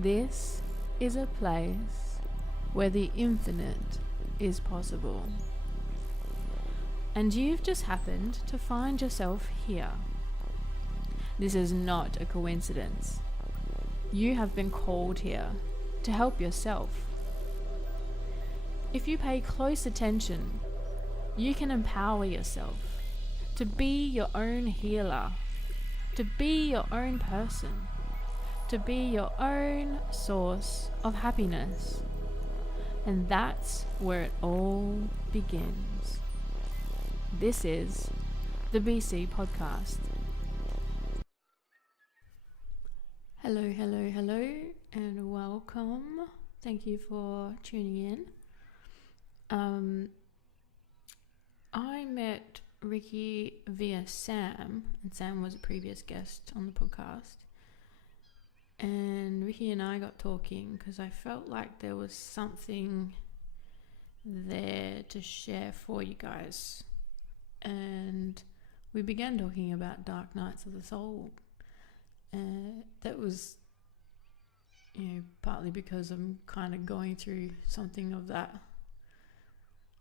This is a place where the infinite is possible. And you've just happened to find yourself here. This is not a coincidence. You have been called here to help yourself. If you pay close attention, you can empower yourself to be your own healer, to be your own person, to be your own source of happiness. And that's where it all begins. This is the BC Podcast. Hello, and welcome. Thank you for tuning in. I met Rickie via Sam, and Sam was a previous guest on the podcast. And Rickie and I got talking because I felt like there was something there to share for you guys. And we began talking about Dark Nights of the Soul. That was, partly because I'm kind of going through something of that.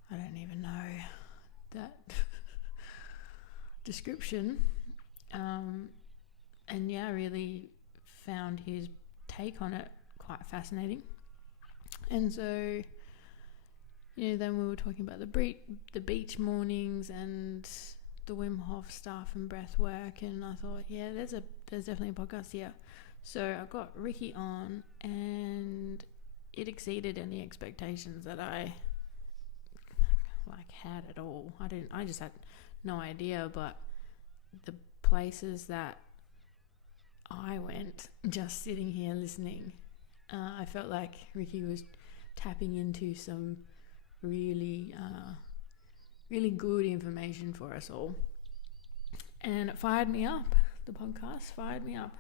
I don't even know that description. I really found his take on it quite fascinating. And so, then we were talking about the beach mornings and the Wim Hof stuff and breath work, and I thought, there's definitely a podcast here. So I got Rickie on, and it exceeded any expectations that I had at all. I just had no idea, but the places that I went just sitting here listening, I felt like Rickie was tapping into some really good information for us all. And it fired me up. The podcast fired me up.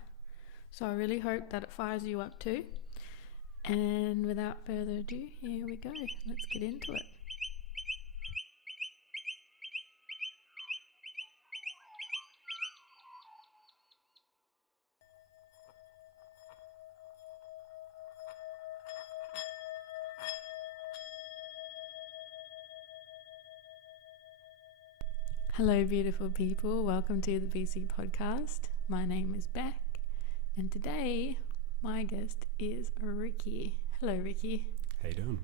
So I really hope that it fires you up too. And without further ado, here we go. Let's get into it. Hello, beautiful people. Welcome to the BC Podcast. My name is Beck, and today my guest is Rickie. Hello, Rickie. How you doing?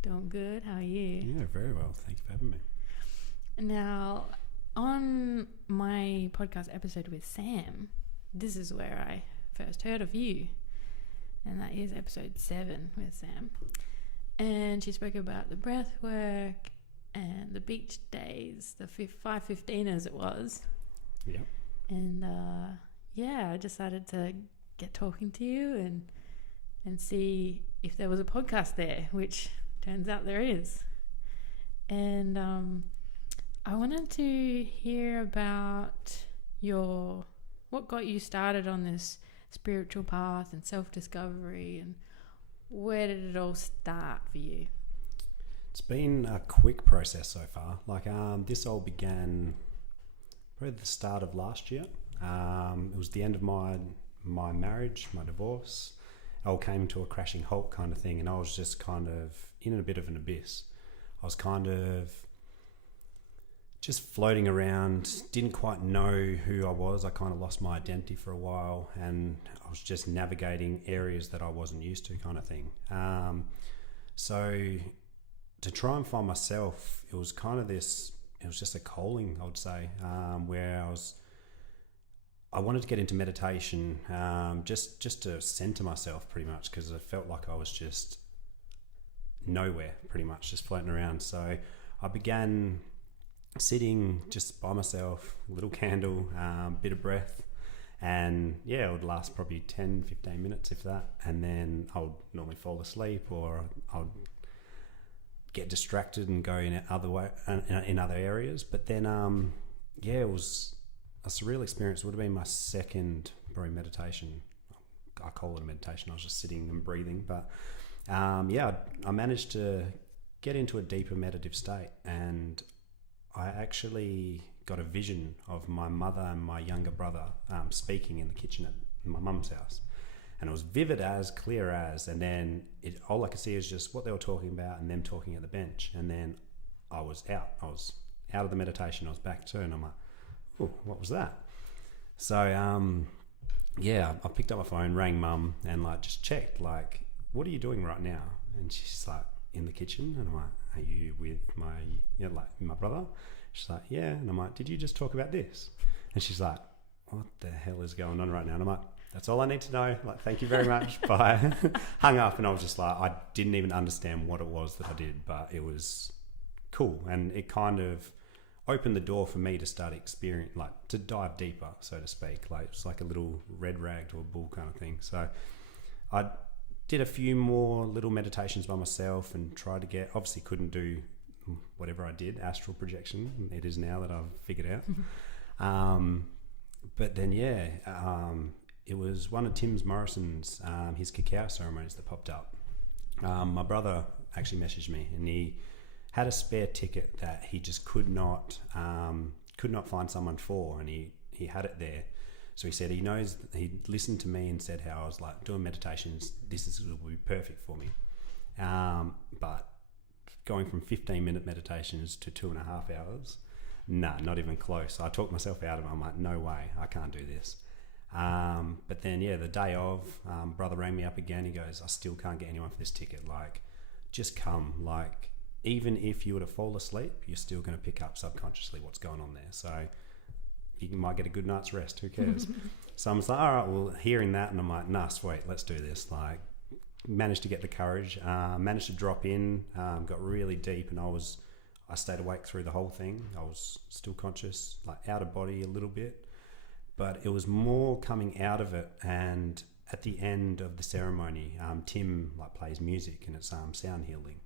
Doing good. How are you? Yeah, very well. Thank you for having me. Now, on my podcast episode with Sam, this is where I first heard of you, and that is episode 7 with Sam. And she spoke about the breath work and the beach days, the 5:15 it was. Yep. And I decided to get talking to you and see if there was a podcast there, which turns out there is. And I wanted to hear about what got you started on this spiritual path and self-discovery, and where did it all start for you? It's been a quick process so far. This all began probably at the start of last year. It was the end of my marriage, my divorce. It all came to a crashing halt kind of thing, and I was just kind of in a bit of an abyss. I was kind of just floating around, didn't quite know who I was. I kind of lost my identity for a while, and I was just navigating areas that I wasn't used to kind of thing. So to try and find myself, it was just a calling, I would say, where I wanted to get into meditation, just to center myself pretty much, because I felt like I was just nowhere, pretty much just floating around. So I began sitting just by myself, a little candle, bit of breath, and it would last probably 10-15 minutes, if that, and then I would normally fall asleep, or I would get distracted and go in other areas. But then it was a surreal experience. It would have been my second probably meditation. I call it a meditation. I was just sitting and breathing, but I managed to get into a deeper meditative state, and I actually got a vision of my mother and my younger brother speaking in the kitchen at my mum's house. And it was vivid as, clear as, and then all I could see is just what they were talking about and them talking at the bench. And then I was out. I was out of the meditation. I was back to, and I'm like, oh, what was that? So, I picked up my phone, rang mum, and like just checked, like, what are you doing right now? And she's like, in the kitchen. And I'm like, are you with my brother? She's like, yeah. And I'm like, did you just talk about this? And she's like, what the hell is going on right now? And I'm like, that's all I need to know. Like, thank you very much. Bye. Hung up, and I was just like, I didn't even understand what it was that I did, but it was cool. And it kind of opened the door for me to start experience, like to dive deeper, so to speak. Like it's like a little red rag to a bull kind of thing. So I did a few more little meditations by myself and tried to get, obviously couldn't do whatever I did, astral projection. It is now that I've figured out. But then, it was one of Tim Morrison's, his cacao ceremonies that popped up. My brother actually messaged me, and he had a spare ticket that he just could not find someone for, and he had it there. So he said he listened to me and said how I was like doing meditations. Will be perfect for me. But going from 15-minute meditations to 2.5 hours, not even close. So I talked myself out of it. I'm like, no way, I can't do this. But then, the day of, brother rang me up again. He goes, I still can't get anyone for this ticket. Like, just come. Like, even if you were to fall asleep, you're still going to pick up subconsciously what's going on there. So you might get a good night's rest. Who cares? So I'm just like, all right, well, hearing that, and I'm like, nah, sweet, let's do this. Like, managed to get the courage, managed to drop in, got really deep, and I stayed awake through the whole thing. I was still conscious, like out of body a little bit. But it was more coming out of it, and at the end of the ceremony, Tim like plays music, and it's sound healing.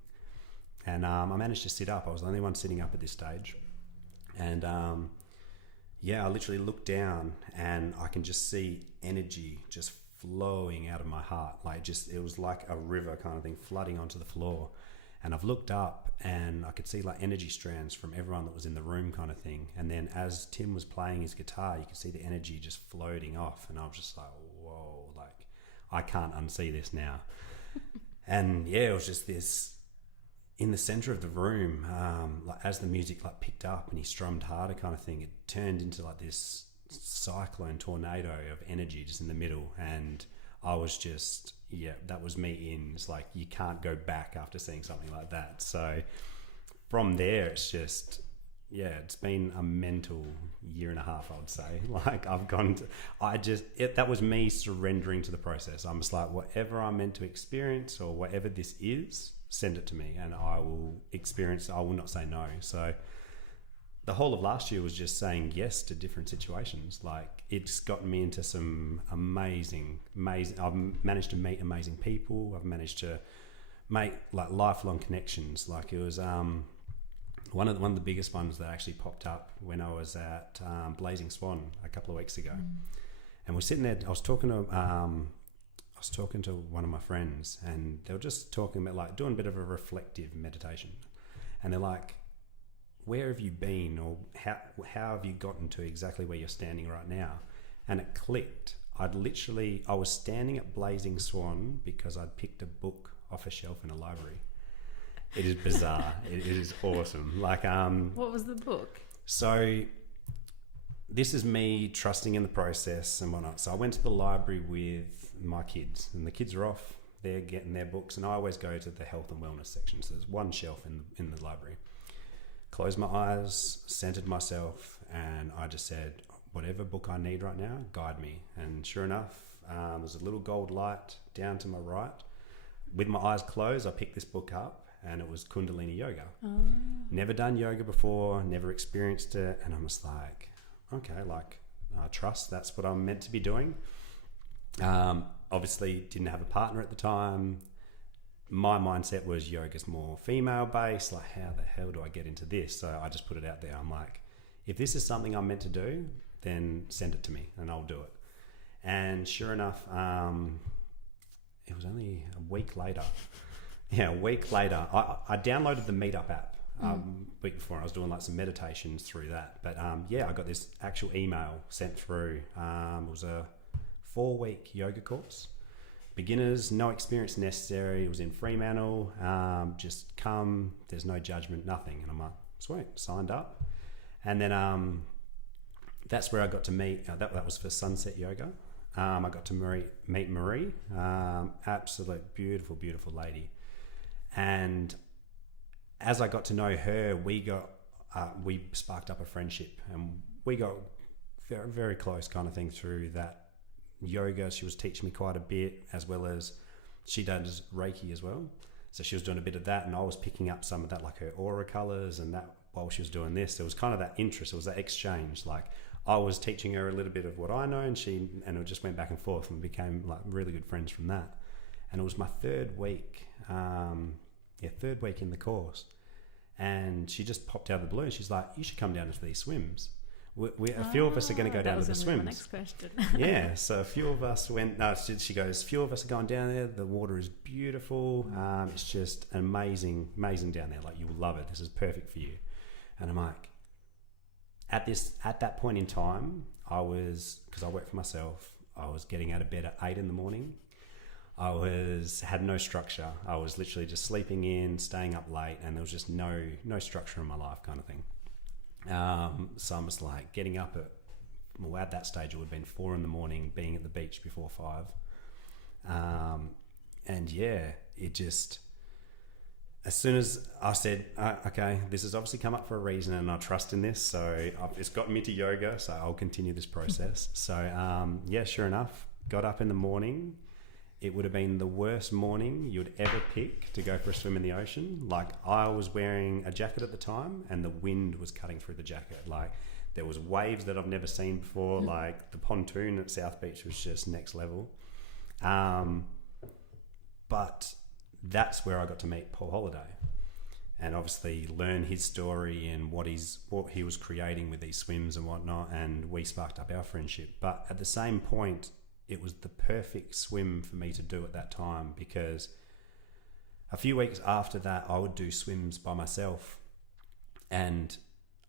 And I managed to sit up. I was the only one sitting up at this stage. And I literally looked down, and I can just see energy just flowing out of my heart. Like it was like a river kind of thing flooding onto the floor. And I've looked up, and I could see like energy strands from everyone that was in the room kind of thing. And then as Tim was playing his guitar, you could see the energy just floating off. And I was just like, whoa, like I can't unsee this now. And it was just this, in the center of the room, like as the music like picked up and he strummed harder kind of thing, it turned into like this cyclone tornado of energy just in the middle. And I was just, that was me in. It's like, you can't go back after seeing something like that. So from there, it's just, it's been a mental 1.5 years, I would say. Like that was me surrendering to the process. I'm just like, whatever I'm meant to experience or whatever this is, send it to me and I will experience. I will not say no. So the whole of last year was just saying yes to different situations. Like it's gotten me into some amazing, I've managed to meet amazing people. I've managed to make like lifelong connections. Like it was one of the biggest ones that actually popped up when I was at Blazing Swan a couple of weeks ago. And we're sitting there. I was talking to one of my friends, and they were just talking about like doing a bit of a reflective meditation. And they're like, where have you been, or how have you gotten to exactly where you're standing right now? And it clicked. I was standing at Blazing Swan because I'd picked a book off a shelf in a library. It is bizarre. It is awesome. Like, what was the book? So this is me trusting in the process and whatnot. So I went to the library with my kids, and the kids are off. They're getting their books, and I always go to the health and wellness section. So there's one shelf in the library. Closed my eyes, centered myself, and I just said, whatever book I need right now, guide me. And sure enough, there's a little gold light down to my right. With my eyes closed, I picked this book up, and it was Kundalini Yoga. Oh. Never done yoga before, never experienced it, and I'm just like, okay, like I trust that's what I'm meant to be doing. Obviously didn't have a partner at the time. My mindset was yoga's more female based. Like, how the hell do I get into this? So I just put it out there. I'm like, if this is something I'm meant to do, then send it to me and I'll do it. And sure enough, it was only a week later. Yeah, a week later, I downloaded the Meetup app. Week before, I was doing like some meditations through that. But I got this actual email sent through. It was a 4-week yoga course. beginners, no experience necessary. It was in Fremantle. Just come. There's no judgment, nothing. And I'm like, sweet, signed up. And then that's where I got to meet. That was for Sunset Yoga. I got to meet Marie. Absolute beautiful, beautiful lady. And as I got to know her, we sparked up a friendship, and we got very, very close kind of thing through that yoga. She was teaching me quite a bit, as well as she does Rickie as well. So she was doing a bit of that, and I was picking up some of that, like her aura colors, and that while she was doing this, there was kind of that interest. It was that exchange. Like I was teaching her a little bit of what I know, and it just went back and forth, and became like really good friends from that. And it was my third week in the course, and she just popped out of the blue, and she's like, "You should come down to these swims. A few of us are going to go down to the swims." My next question. Yeah, so a few of us went. No, she goes, "Few of us are going down there. The water is beautiful. It's just amazing down there. Like, you will love it. This is perfect for you." And I'm like, at that point in time, because I work for myself, I was getting out of bed at 8 a.m. I had no structure. I was literally just sleeping in, staying up late, and there was just no structure in my life, kind of thing. So I'm just like getting up at that stage it would have been 4 a.m, being at the beach before 5. And yeah, it just, as soon as I said, okay, this has obviously come up for a reason, and I trust in this, so it's gotten me to yoga, so I'll continue this process. So yeah, sure enough, got up in the morning. It would have been the worst morning you'd ever pick to go for a swim in the ocean. Like, I was wearing a jacket at the time, and the wind was cutting through the jacket. Like, there was waves that I've never seen before. Like, the pontoon at South Beach was just next level. But that's where I got to meet Paul Holliday, and obviously learn his story and what he was creating with these swims and whatnot. And we sparked up our friendship. But at the same point, it was the perfect swim for me to do at that time, because a few weeks after that, I would do swims by myself, and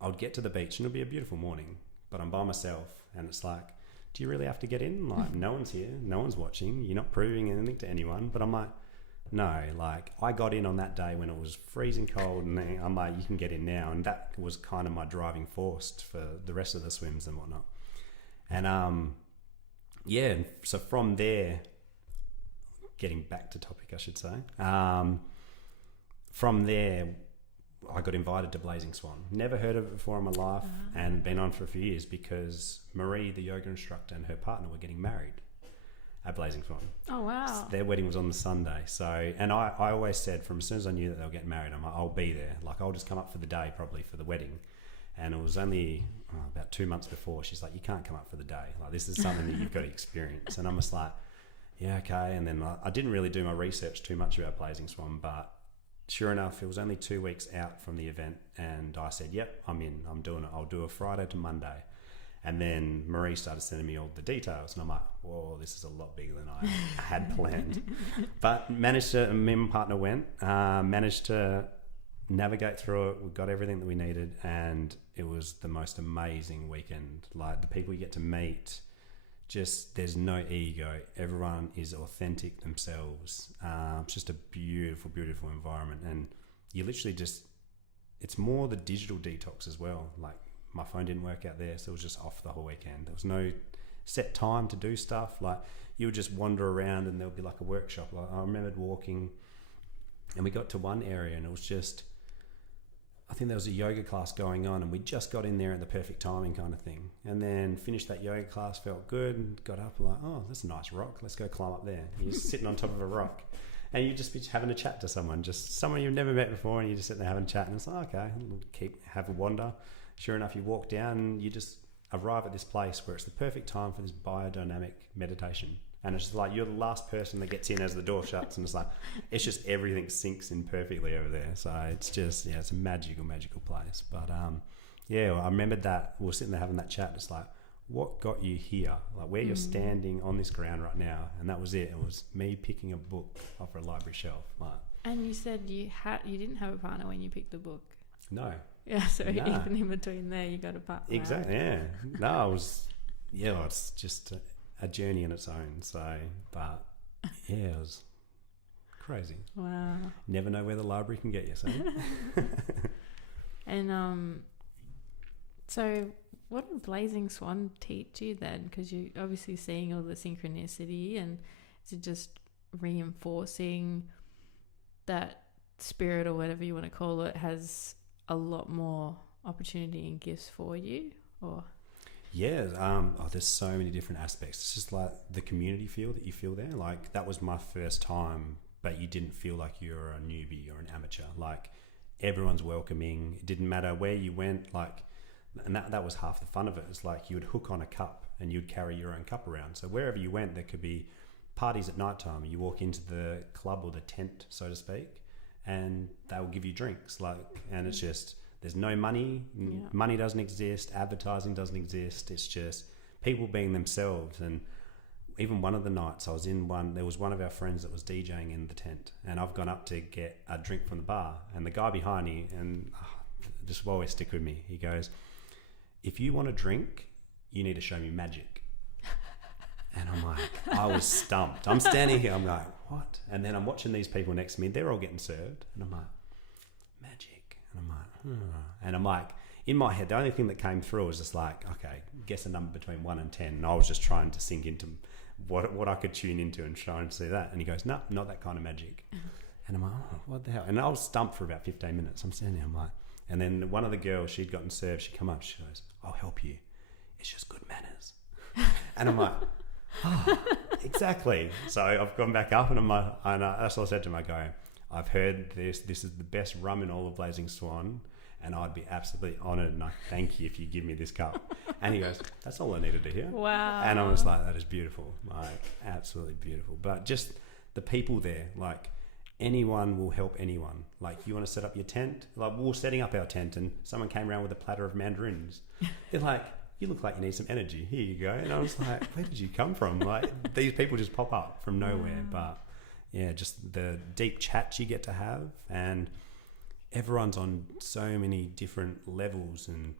I would get to the beach and it'll be a beautiful morning, but I'm by myself, and it's like, do you really have to get in? Like, no one's here, no one's watching, you're not proving anything to anyone. But I'm like, no, like, I got in on that day when it was freezing cold, and I'm like, you can get in now. And that was kind of my driving force for the rest of the swims and whatnot. And yeah, so from there, getting back to topic, I should say, from there, I got invited to Blazing Swan. Never heard of it before in my life, and been on for a few years, because Marie, the yoga instructor, and her partner were getting married at Blazing Swan. Oh, wow. So their wedding was on the Sunday. So, and I always said, from as soon as I knew that they were getting married, I'm like, I'll be there. Like, I'll just come up for the day, probably, for the wedding. And it was only about 2 months before, she's like, you can't come up for the day. Like, this is something that you've got to experience. And I'm just like, yeah, okay. And then I didn't really do my research too much about Blazing Swan, but sure enough, it was only 2 weeks out from the event. And I said, yep, I'm in. I'm doing it. I'll do a Friday to Monday. And then Marie started sending me all the details. And I'm like, whoa, this is a lot bigger than I had planned. But me and my partner went, managed to navigate through it. We got everything that we needed, and it was the most amazing weekend. Like, the people you get to meet, just, there's no ego. Everyone is authentic themselves. It's just a beautiful, beautiful environment. And you literally just, it's more the digital detox as well. Like, my phone didn't work out there, so it was just off the whole weekend. There was no set time to do stuff. Like, you would just wander around, and there would be like a workshop. Like, I remembered walking, and we got to one area, and it was just, I think there was a yoga class going on, and we just got in there at the perfect timing, kind of thing. And then finished that yoga class, felt good, and got up and like, oh, that's a nice rock. Let's go climb up there. And you're just sitting on top of a rock, and you just be having a chat to someone, just someone you've never met before, and you just sit there having a chat, and it's like, okay, have a wander. Sure enough, you walk down, and you just arrive at this place where it's the perfect time for this biodynamic meditation. And it's just like, you're the last person that gets in as the door shuts, and it's like, it's just, everything sinks in perfectly over there. So it's just, yeah, it's a magical, magical place. But yeah, I remembered that we were sitting there having that chat. It's like, what got you here? Like, where you're standing on this ground right now. And that was it. It was me picking a book off a library shelf. Like, and you said you didn't have a partner when you picked the book. No. Yeah, so even in between there, you got a partner. Exactly, yeah. No, it's just a journey in its own. So, but Yeah, it was crazy. Wow. Never know where the library can get you, so. And so what did Blazing Swan teach you then? Because you're obviously seeing all the synchronicity, and is it just reinforcing that spirit, or whatever you want to call it, has a lot more opportunity and gifts for you? Or Yeah, there's so many different aspects. It's just like the community feel that you feel there. Like, that was my first time, but you didn't feel like you're a newbie or an amateur. Like, everyone's welcoming. It didn't matter where you went. Like, and that was half the fun of it. It's like you would hook on a cup and you'd carry your own cup around. So wherever you went, there could be parties at night time. You walk into the club or the tent, so to speak, and they will give you drinks. Like, and it's just, there's no money. Yeah. Money doesn't exist. Advertising doesn't exist. It's just people being themselves. And even one of the nights I was in one, there was one of our friends that was DJing in the tent, and I've gone up to get a drink from the bar, and the guy behind me, and just will always stick with me, he goes, if you want a drink, you need to show me magic. And I'm like, I was stumped. I'm standing here, I'm like, what? And then I'm watching these people next to me, they're all getting served, and I'm like, magic. And I'm like, and I'm like, in my head, the only thing that came through was just like, okay, guess a number between 1 and 10. And I was just trying to sink into what I could tune into and try and see that. And he goes, no, not that kind of magic. And I'm like, oh, what the hell? And I was stumped for about 15 minutes. I'm standing there, I'm like, and then one of the girls, she'd gotten served, she come up, she goes, I'll help you. It's just good manners. And I'm like, oh, exactly. So I've gone back up, and that's what I said to him. I go, I've heard this is the best rum in all of Blazing Swan, and I'd be absolutely honoured, and I thank you if you give me this cup. And he goes, that's all I needed to hear. wow. And I was like, that is beautiful, like absolutely beautiful. But just the people there, like, anyone will help anyone. Like, you want to set up your tent? Like, we were setting up our tent, and someone came around with a platter of mandarins. They're like, you look like you need some energy. Here you go. And I was like, where did you come from? Like, these people just pop up from nowhere. But yeah, just the deep chats you get to have, and everyone's on so many different levels, and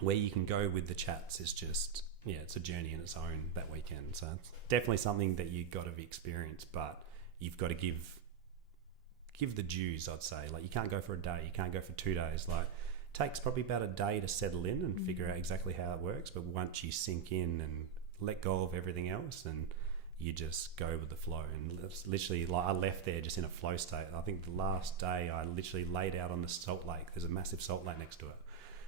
where you can go with the chats is just, yeah, it's a journey in its own that weekend. So it's definitely something that you got to experience, but you've got to give the dues, I'd say. Like, you can't go for a day, you can't go for 2 days. Like, it takes probably about a day to settle in and figure out exactly how it works, but once you sink in and let go of everything else, and you just go with the flow. And it's literally, like, I left there just in a flow state. I think the last day I literally laid out on the salt lake. There's a massive salt lake next to it.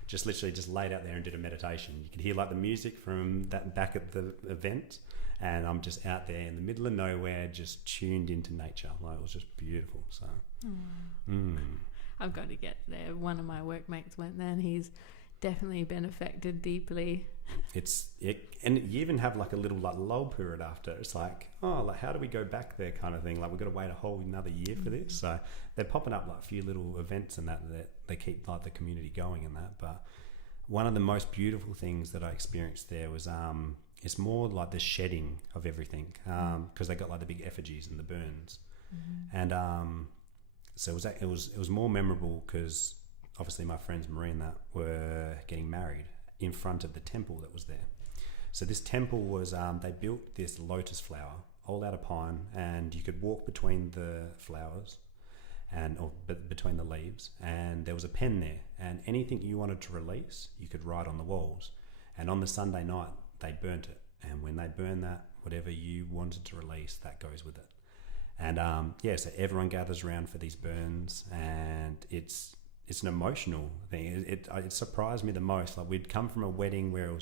Just literally just laid out there and did a meditation. You could hear like the music from that back at the event, and I'm just out there in the middle of nowhere, just tuned into nature. Like, it was just beautiful. So I've got to get there. One of my workmates went there, and he's definitely been affected deeply. And you even have like a little like lull period after. It's like, oh, like, how do we go back there, kind of thing. Like, we've got to wait a whole another year for this. So they're popping up like a few little events and that they keep like the community going and that. But one of the most beautiful things that I experienced there was it's more like the shedding of everything, because they got like the big effigies and the burns, and so it was more memorable because obviously my friends Marie and that were getting married in front of the temple that was there. So this temple was they built this lotus flower all out of pine, and you could walk between the flowers or between the leaves, and there was a pen there, and anything you wanted to release you could write on the walls. And on the Sunday night they burnt it, and when they burn that, whatever you wanted to release, that goes with it. And so everyone gathers around for these burns, and it's an emotional thing. It surprised me the most. Like, we'd come from a wedding where it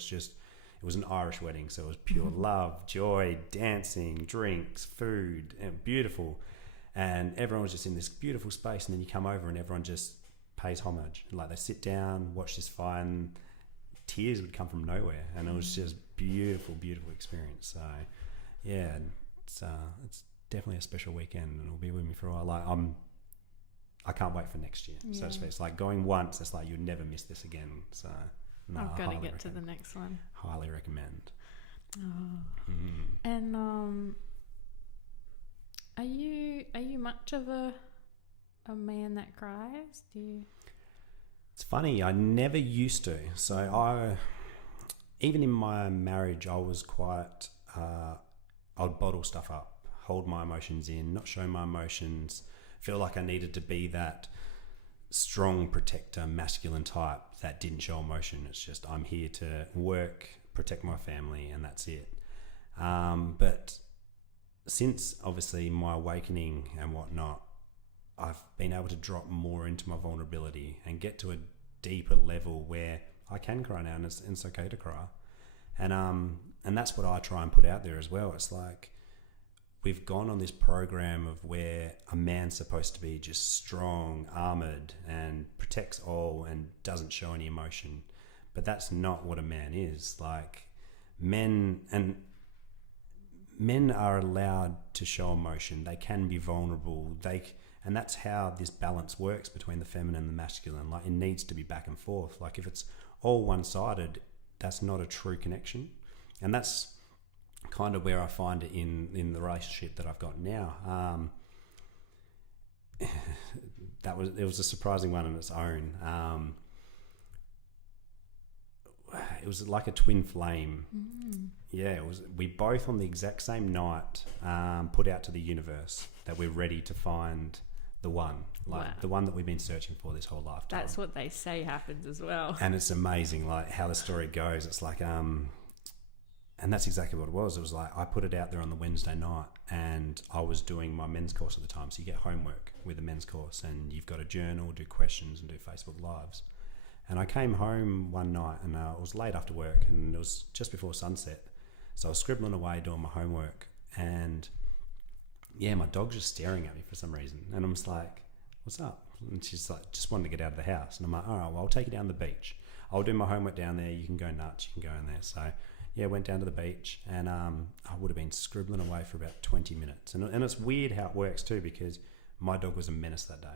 was an Irish wedding, so it was pure love, joy, dancing, drinks, food, and beautiful. And everyone was just in this beautiful space, and then you come over and everyone just pays homage. Like, they sit down, watch this fire, and tears would come from nowhere, and it was just beautiful, beautiful experience. So yeah, it's definitely a special weekend, and it'll be with me for a while. Like, I can't wait for next year. So it's like going once, it's like you'd never miss this again. So no, I've got to get to the next one. Highly recommend. And are you much of a man that cries? Do you? It's funny, I never used to. So even in my marriage, I was quite I'd bottle stuff up hold my emotions in, not show my emotions, feel like I needed to be that strong protector, masculine type that didn't show emotion. It's just, I'm here to work, protect my family, and that's it. But since obviously my awakening and whatnot, I've been able to drop more into my vulnerability and get to a deeper level where I can cry now, and it's okay to cry. And that's what I try and put out there as well. It's like, we've gone on this program of where a man's supposed to be just strong, armored, and protects all and doesn't show any emotion. But that's not what a man is. Like, men are allowed to show emotion. They can be vulnerable. And that's how this balance works between the feminine and the masculine. Like, it needs to be back and forth. Like, if it's all one-sided, that's not a true connection. And that's kind of where I find it in the relationship that I've got now. It was a surprising one on its own. It was like a twin flame. Yeah, it was. We both on the exact same night put out to the universe that we're ready to find the one, the one that we've been searching for this whole lifetime. That's what they say happens as well. And it's amazing, like how the story goes. It's like, and that's exactly what it was. It was like, I put it out there on the Wednesday night, and I was doing my men's course at the time. So you get homework with the men's course, and you've got to journal, do questions, and do Facebook Lives. And I came home one night, and it was late after work, and it was just before sunset. So I was scribbling away doing my homework, and yeah, my dog's just staring at me for some reason. And I'm just like, what's up? And she's like, just wanted to get out of the house. And I'm like, all right, well, I'll take you down to the beach. I'll do my homework down there. You can go nuts. You can go in there. So yeah, went down to the beach, and I would have been scribbling away for about 20 minutes. And it's weird how it works too, because my dog was a menace that day.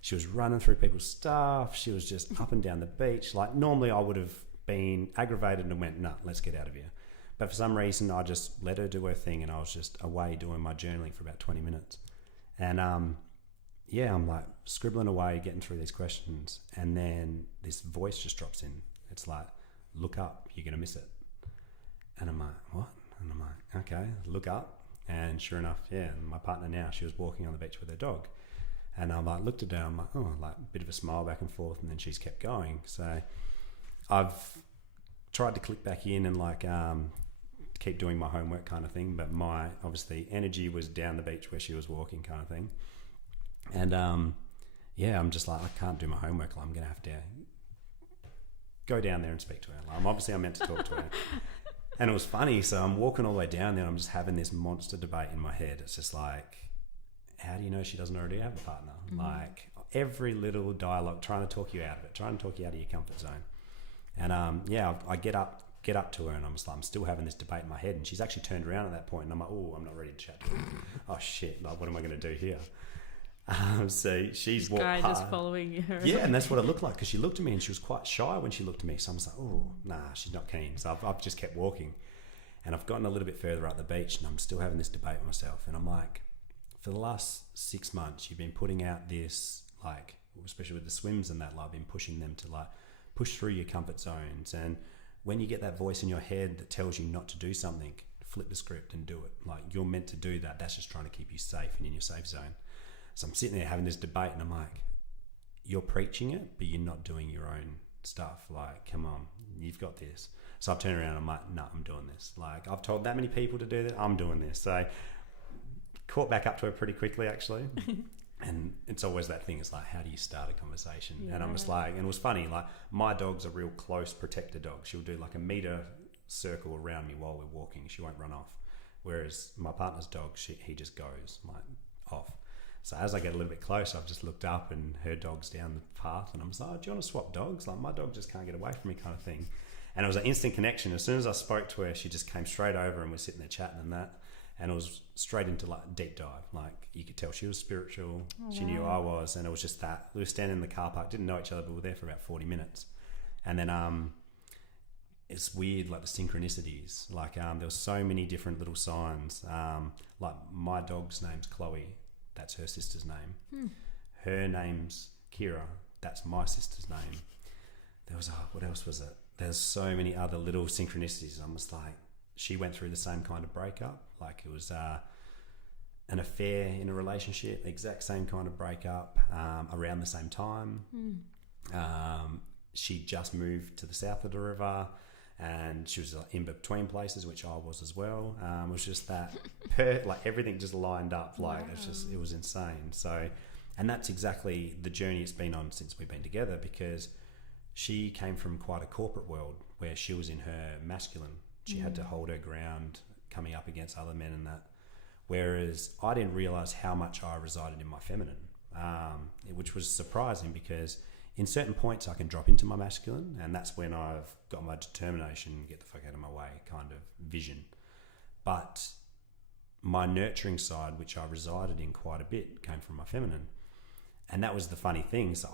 She was running through people's stuff. She was just up and down the beach. Like, normally I would have been aggravated and went, nah, let's get out of here. But for some reason, I just let her do her thing, and I was just away doing my journaling for about 20 minutes. And yeah, I'm like scribbling away, getting through these questions, and then this voice just drops in. It's like, look up, you're going to miss it. And I'm like, what? And I'm like, okay, look up. And sure enough, yeah, my partner now, she was walking on the beach with her dog. And I like looked at her, I'm like, oh, like a bit of a smile back and forth, and then she's kept going. So I've tried to click back in and like keep doing my homework kind of thing, but my obviously energy was down the beach where she was walking kind of thing. And yeah, I'm just like, I can't do my homework. I'm gonna have to go down there and speak to her. Like, I'm meant to talk to her. And it was funny, so I'm walking all the way down there, and I'm just having this monster debate in my head. It's just like, how do you know she doesn't already have a partner? Mm-hmm. Like, every little dialogue, trying to talk you out of it, trying to talk you out of your comfort zone. And yeah, I get up to her, and I'm just like, I'm still having this debate in my head, and she's actually turned around at that point, and I'm like, oh, I'm not ready to chat to her. Oh shit, like, what am I going to do here? So she's walked past, just following her. Yeah, and that's what it looked like, because she looked at me and she was quite shy when she looked at me. So I'm just like, oh, nah, she's not keen. So I've just kept walking, and I've gotten a little bit further up the beach, and I'm still having this debate with myself. And I'm like, for the last 6 months, you've been putting out this, like, especially with the swims and that, like, I've been pushing them to like push through your comfort zones. And when you get that voice in your head that tells you not to do something, flip the script and do it. Like, you're meant to do that. That's just trying to keep you safe and in your safe zone. So I'm sitting there having this debate, and I'm like, you're preaching it, but you're not doing your own stuff. Like, come on, you've got this. So I've turned around and I'm like, no, I'm doing this. Like, I've told that many people to do that. I'm doing this. So caught back up to her pretty quickly, actually. And it's always that thing. It's like, how do you start a conversation? Yeah. And I'm just like, and it was funny, like, my dog's a real close protector dog. She'll do like a meter circle around me while we're walking. She won't run off. Whereas my partner's dog, he just goes like off. So as I get a little bit closer, I've just looked up, and her dog's down the path, and I'm just like, oh, do you want to swap dogs? Like, my dog just can't get away from me kind of thing. And it was an instant connection. As soon as I spoke to her, she just came straight over, and we're sitting there chatting and that. And it was straight into like deep dive. Like, you could tell she was spiritual. Oh, she knew I was. And it was just that. We were standing in the car park, didn't know each other, but we were there for about 40 minutes. And then it's weird, like the synchronicities. Like, there were so many different little signs. Like, my dog's name's Chloe. That's her sister's name. Her name's Kira. That's my sister's name. There was, what else was it? There's so many other little synchronicities. I'm just like, she went through the same kind of breakup. Like, it was an affair in a relationship, exact same kind of breakup, around the same time. She just moved to the south of the river, and she was in between places, which I was as well. It was just that, like everything just lined up. Like it was insane. So, and that's exactly the journey it's been on since we've been together, because she came from quite a corporate world where she was in her masculine. She had to hold her ground coming up against other men and that. Whereas I didn't realise how much I resided in my feminine, which was surprising, because in certain points I can drop into my masculine, and that's when I've got my determination, get the fuck out of my way kind of vision. But my nurturing side, which I resided in quite a bit, came from my feminine. And that was the funny thing. So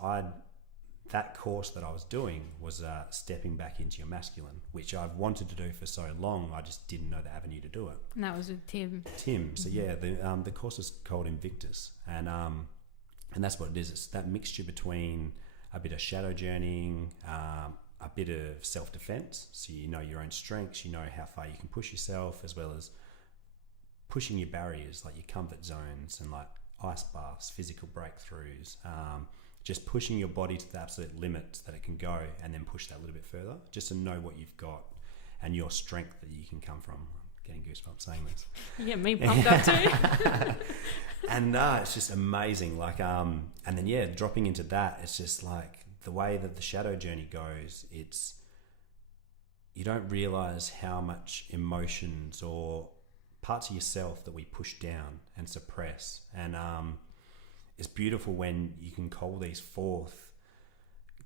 that course that I was doing was stepping back into your masculine, which I've wanted to do for so long. I just didn't know the avenue to do it. And that was with Tim. So yeah, the course is called Invictus, and that's what it is. It's that mixture between a bit of shadow journeying, a bit of self-defense, so you know your own strengths, you know how far you can push yourself, as well as pushing your barriers, like your comfort zones, and like ice baths, physical breakthroughs, just pushing your body to the absolute limits that it can go, and then push that a little bit further, just to know what you've got and your strength that you can come from. I'm getting goosebumps saying this. You get me pumped up too. And it's just amazing. Like, and then yeah, dropping into that, it's just like the way that the shadow journey goes. It's, you don't realize how much emotions or parts of yourself that we push down and suppress. And it's beautiful when you can call these forth,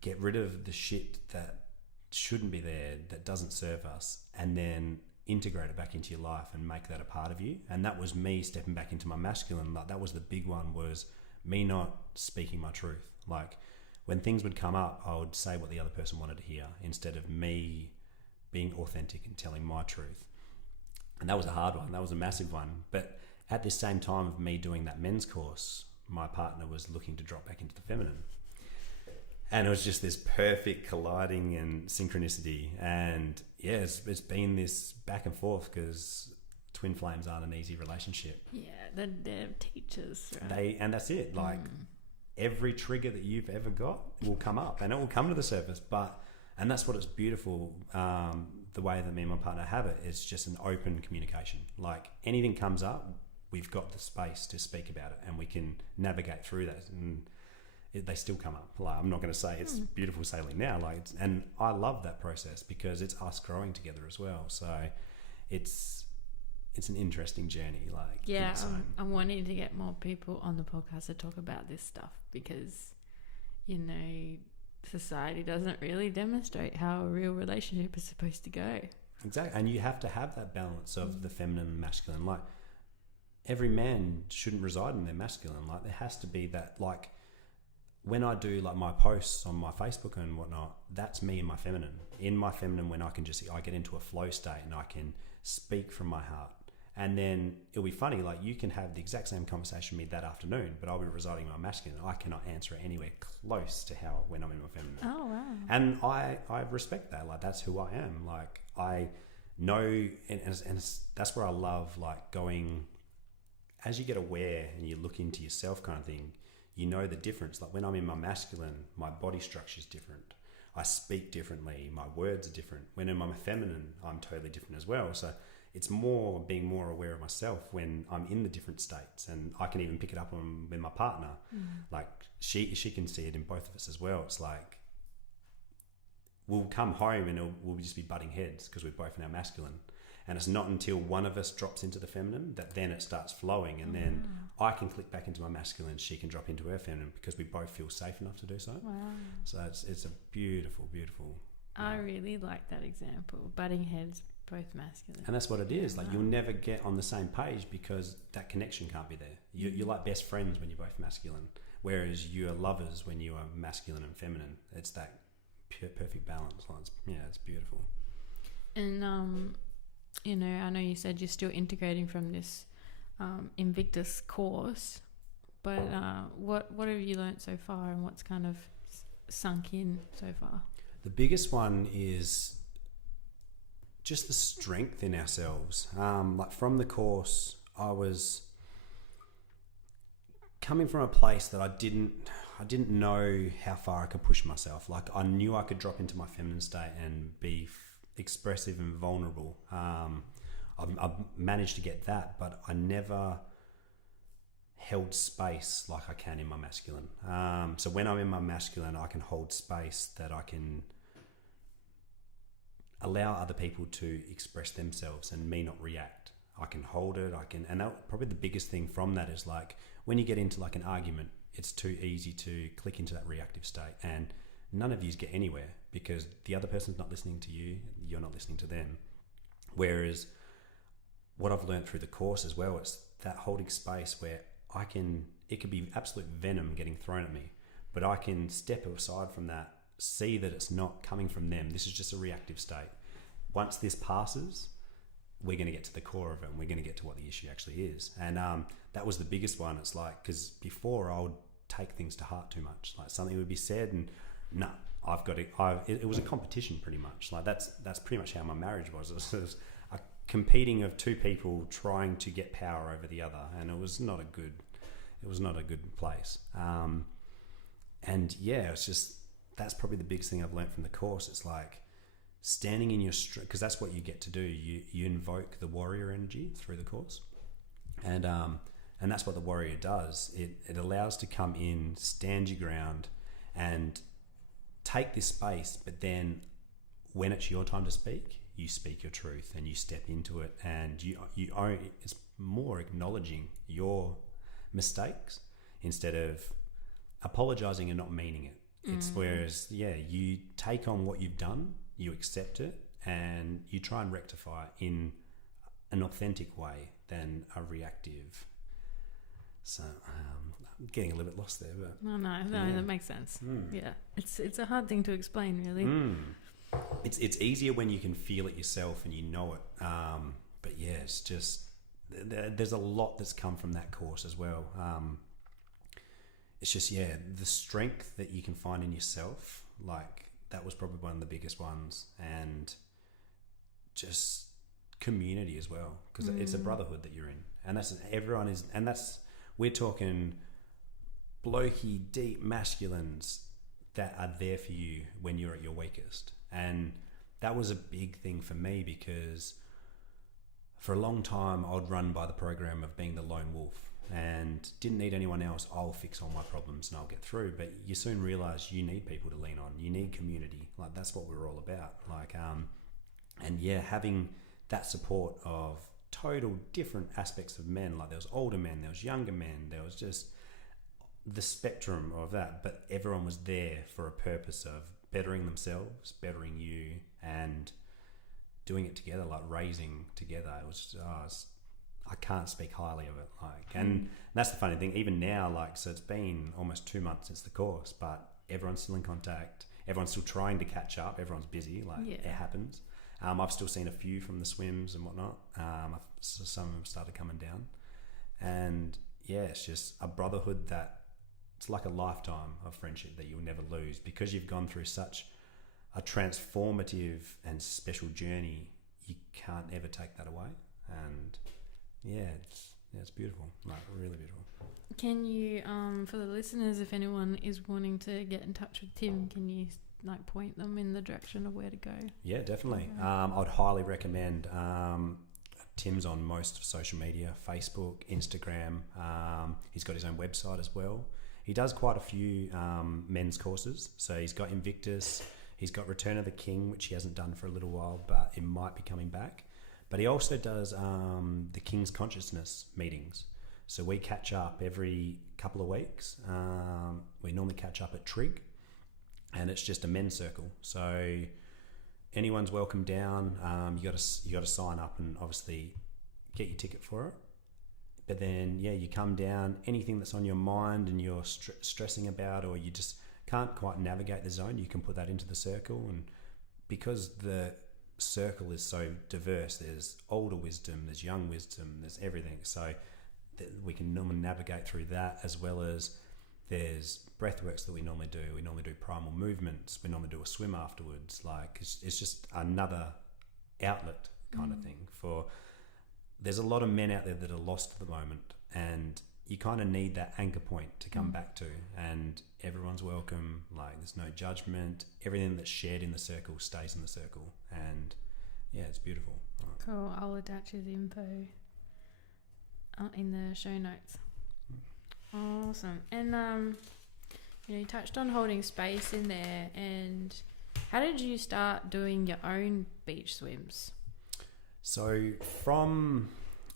get rid of the shit that shouldn't be there, that doesn't serve us, and then integrate it back into your life and make that a part of you. And that was me stepping back into my masculine. Like, that was the big one, was me not speaking my truth. Like, when things would come up, I would say what the other person wanted to hear, instead of me being authentic and telling my truth. And that was a hard one. That was a massive one. But at the same time of me doing that men's course, my partner was looking to drop back into the feminine. And it was just this perfect colliding and synchronicity. And yeah, it's been this back and forth, because twin flames aren't an easy relationship. Yeah, they're teachers. Right? And that's it. Like, every trigger that you've ever got will come up, and it will come to the surface. And that's what it's beautiful. The way that me and my partner have it is just an open communication. Like, anything comes up, we've got the space to speak about it, and we can navigate through that. And they still come up. Like, I'm not going to say it's beautiful sailing now. Like, and I love that process, because it's us growing together as well. So it's an interesting journey. Like, yeah, I'm wanting to get more people on the podcast to talk about this stuff, because, you know, society doesn't really demonstrate how a real relationship is supposed to go. Exactly. And you have to have that balance of the feminine and masculine. Like, every man shouldn't reside in their masculine. Like, there has to be that, like, when I do like my posts on my Facebook and whatnot, that's me in my feminine. In my feminine, when I get into a flow state and I can speak from my heart. And then it'll be funny, like, you can have the exact same conversation with me that afternoon, but I'll be residing in my masculine. I cannot answer it anywhere close to how when I'm in my feminine. Oh, wow. And I respect that. Like, that's who I am. Like, I know, and that's where I love, like, going, as you get aware and you look into yourself kind of thing, you know the difference. Like, when I'm in my masculine, my body structure is different. I speak differently. My words are different. When I'm in my feminine, I'm totally different as well. So it's more being more aware of myself when I'm in the different states, and I can even pick it up with my partner. Like, she can see it in both of us as well. It's like, we'll come home and we'll just be butting heads because we're both in our masculine. And it's not until one of us drops into the feminine that then it starts flowing, and then I can click back into my masculine, she can drop into her feminine, because we both feel safe enough to do so. Wow. So it's a beautiful, beautiful. I really like that example. Butting heads, both masculine. And that's what it is. Like, you'll never get on the same page, because that connection can't be there. You're like best friends when you're both masculine, whereas you're lovers when you are masculine and feminine. It's that perfect balance. Like, it's beautiful. And you know, I know you said you're still integrating from this Invictus course, but what have you learnt so far, and what's kind of sunk in so far? The biggest one is just the strength in ourselves. Like, from the course, I was coming from a place that I didn't know how far I could push myself. Like I knew I could drop into my feminine state and be expressive and vulnerable. I've managed to get that, but I never held space like I can in my masculine. So when I'm in my masculine, I can hold space that I can allow other people to express themselves and me not react. I can hold it. And that, probably the biggest thing from that is like when you get into like an argument, it's too easy to click into that reactive state, and none of yous get anywhere because the other person's not listening to you, you're not listening to them. Whereas what I've learned through the course as well, it's that holding space where it could be absolute venom getting thrown at me, but I can step aside from that, see that it's not coming from them. This is just a reactive state. Once this passes, we're going to get to the core of it, and we're going to get to what the issue actually is. And that was the biggest one. It's like, because before I would take things to heart too much. Like something would be said and I've got it. It was a competition pretty much. Like that's pretty much how my marriage was. It was a competing of two people trying to get power over the other, and it was not a good place. And yeah, it's just, that's probably the biggest thing I've learned from the course. It's like standing in your strength, because that's what you get to do. You invoke the warrior energy through the course, and that's what the warrior does. It allows to come in, stand your ground, and take this space. But then, when it's your time to speak, you speak your truth and you step into it, and you own. It's more acknowledging your mistakes instead of apologizing and not meaning it. It's whereas, you take on what you've done, you accept it, and you try and rectify it in an authentic way than a reactive. So I'm getting a little bit lost there, but no, that makes sense. Yeah, it's a hard thing to explain, really. It's easier when you can feel it yourself and you know it. But yeah, it's just there's a lot that's come from that course as well. It's just, the strength that you can find in yourself, like that was probably one of the biggest ones, and just community as well, because it's a brotherhood that you're in, and we're talking blokey, deep masculines that are there for you when you're at your weakest. And that was a big thing for me, because for a long time I'd run by the program of being the lone wolf and didn't need anyone else. I'll fix all my problems and I'll get through. But you soon realize you need people to lean on. You need community. Like that's what we're all about. Like, having that support of total different aspects of men. Like there was older men, there was younger men, there was just the spectrum of that. But everyone was there for a purpose of bettering themselves, bettering you, and doing it together, like raising together. It was I can't speak highly of it. And that's the funny thing. Even now, so it's been almost 2 months since the course, but everyone's still in contact. Everyone's still trying to catch up. Everyone's busy. It happens. I've still seen a few from the swims and whatnot. Some of them started coming down, and it's just a brotherhood that it's like a lifetime of friendship that you'll never lose, because you've gone through such a transformative and special journey. You can't ever take that away, and it's beautiful, really beautiful. Can you, for the listeners, if anyone is wanting to get in touch with Tim, can you point them in the direction of where to go? Yeah, definitely. I'd highly recommend. Tim's on most social media: Facebook, Instagram. He's got his own website as well. He does quite a few men's courses. So he's got Invictus. He's got Return of the King, which he hasn't done for a little while, but it might be coming back. But he also does the King's Consciousness meetings. So we catch up every couple of weeks. We normally catch up at Trig, and it's just a men's circle. So anyone's welcome down. You got to sign up and obviously get your ticket for it. But then you come down. Anything that's on your mind and you're stressing about, or you just can't quite navigate the zone, you can put that into the circle. And because the circle is so diverse, there's older wisdom, there's young wisdom, there's everything. So we can normally navigate through that, as well as there's breathworks that we normally do. We normally do primal movements. We normally do a swim afterwards. It's just another outlet kind of thing for. There's a lot of men out there that are lost at the moment, and you kind of need that anchor point to come back to, and everyone's welcome. Like, there's no judgment. Everything that's shared in the circle stays in the circle, and yeah, it's beautiful. Cool. I'll attach his info in the show notes. Awesome. And you touched on holding space in there, and how did you start doing your own beach swims? So from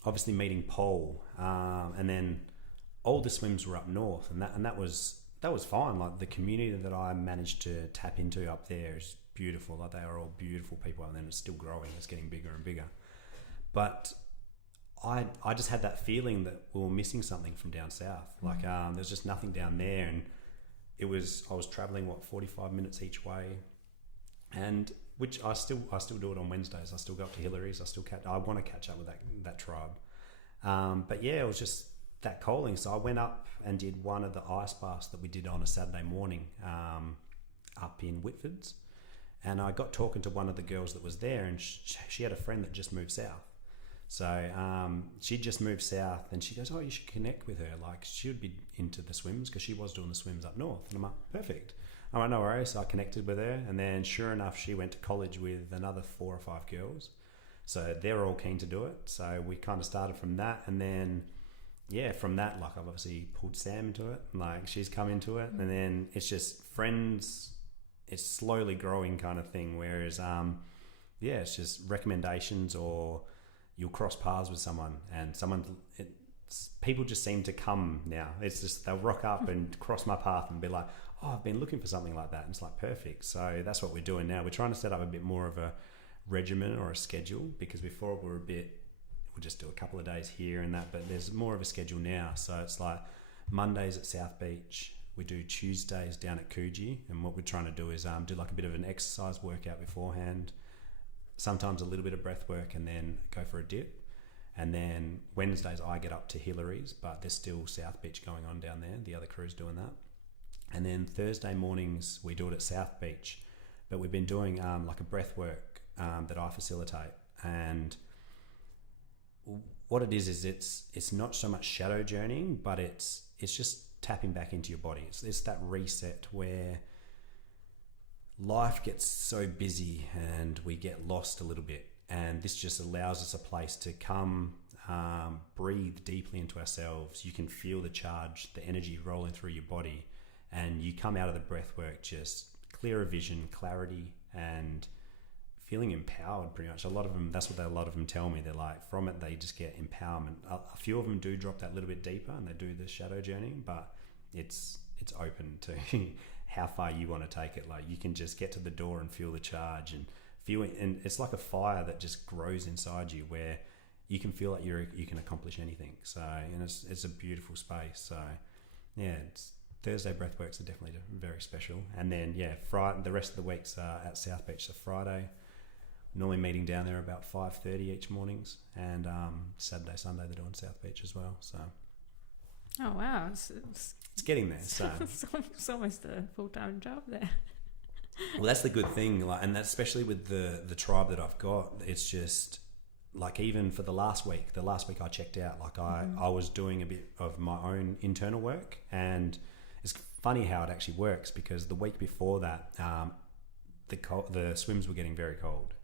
obviously meeting Paul, and then all the swims were up north, and that was fine. Like, the community that I managed to tap into up there is beautiful. Like, they are all beautiful people, and then it's still growing. It's getting bigger and bigger. But I just had that feeling that we were missing something from down south. Like, there's just nothing down there, and I was traveling 45 minutes each way, and which I still do it on Wednesdays. I still go up to Hillary's. I want to catch up with that tribe. But yeah, it was just that calling. So I went up and did one of the ice baths that we did on a Saturday morning up in Whitfords, and I got talking to one of the girls that was there, and she had a friend that just moved south. So she just moved south, and she goes, "Oh, you should connect with her. Like, she would be into the swims because she was doing the swims up north." And I'm like, "Perfect." I'm like, "No worries." So I connected with her, and then sure enough, she went to college with another 4 or 5 girls. So they're all keen to do it. So we kind of started from that, and then yeah, from that, like, I've obviously pulled Sam into it. Like, she's come into it, and then it's just friends. It's slowly growing kind of thing. Whereas yeah, it's just recommendations, or you'll cross paths with someone, and people just seem to come now. It's just they'll rock up and cross my path and be like, "Oh, I've been looking for something like that." And it's like, perfect. So that's what we're doing now. We're trying to set up a bit more of a regimen or a schedule, because before we'll just do a couple of days here and that, but there's more of a schedule now. So it's like Mondays at South Beach, we do Tuesdays down at Coogee, and what we're trying to do is do like a bit of an exercise workout beforehand, sometimes a little bit of breath work, and then go for a dip. And then Wednesdays I get up to Hillary's, but there's still South Beach going on down there. The other crew's doing that. And then Thursday mornings we do it at South Beach, but we've been doing like a breath work that I facilitate. And what it is it's not so much shadow journeying, but it's just tapping back into your body. It's that reset where life gets so busy and we get lost a little bit, and this just allows us a place to come, breathe deeply into ourselves. You can feel the charge, the energy rolling through your body, and you come out of the breath work just clearer vision, clarity, and feeling empowered pretty much. A lot of them tell me. They're like, from it they just get empowerment. A few of them do drop that little bit deeper and they do the shadow journey, but it's open to how far you want to take it. Like, you can just get to the door and feel the charge and feel it, and it's like a fire that just grows inside you, where you can feel like you can accomplish anything. So, and it's a beautiful space. So yeah, Thursday breathworks are definitely very special. And then yeah, Friday, the rest of the weeks are at South Beach. So Friday, normally meeting down there about 5:30 each mornings, and Saturday, Sunday they're doing South Beach as well. So oh wow, it's getting there. So it's almost a full-time job there. Well, that's the good thing, like, and that's especially with the tribe that I've got. It's just like, even for the last week I checked out, like I was doing a bit of my own internal work, and it's funny how it actually works, because the week before that, the swims were getting very cold,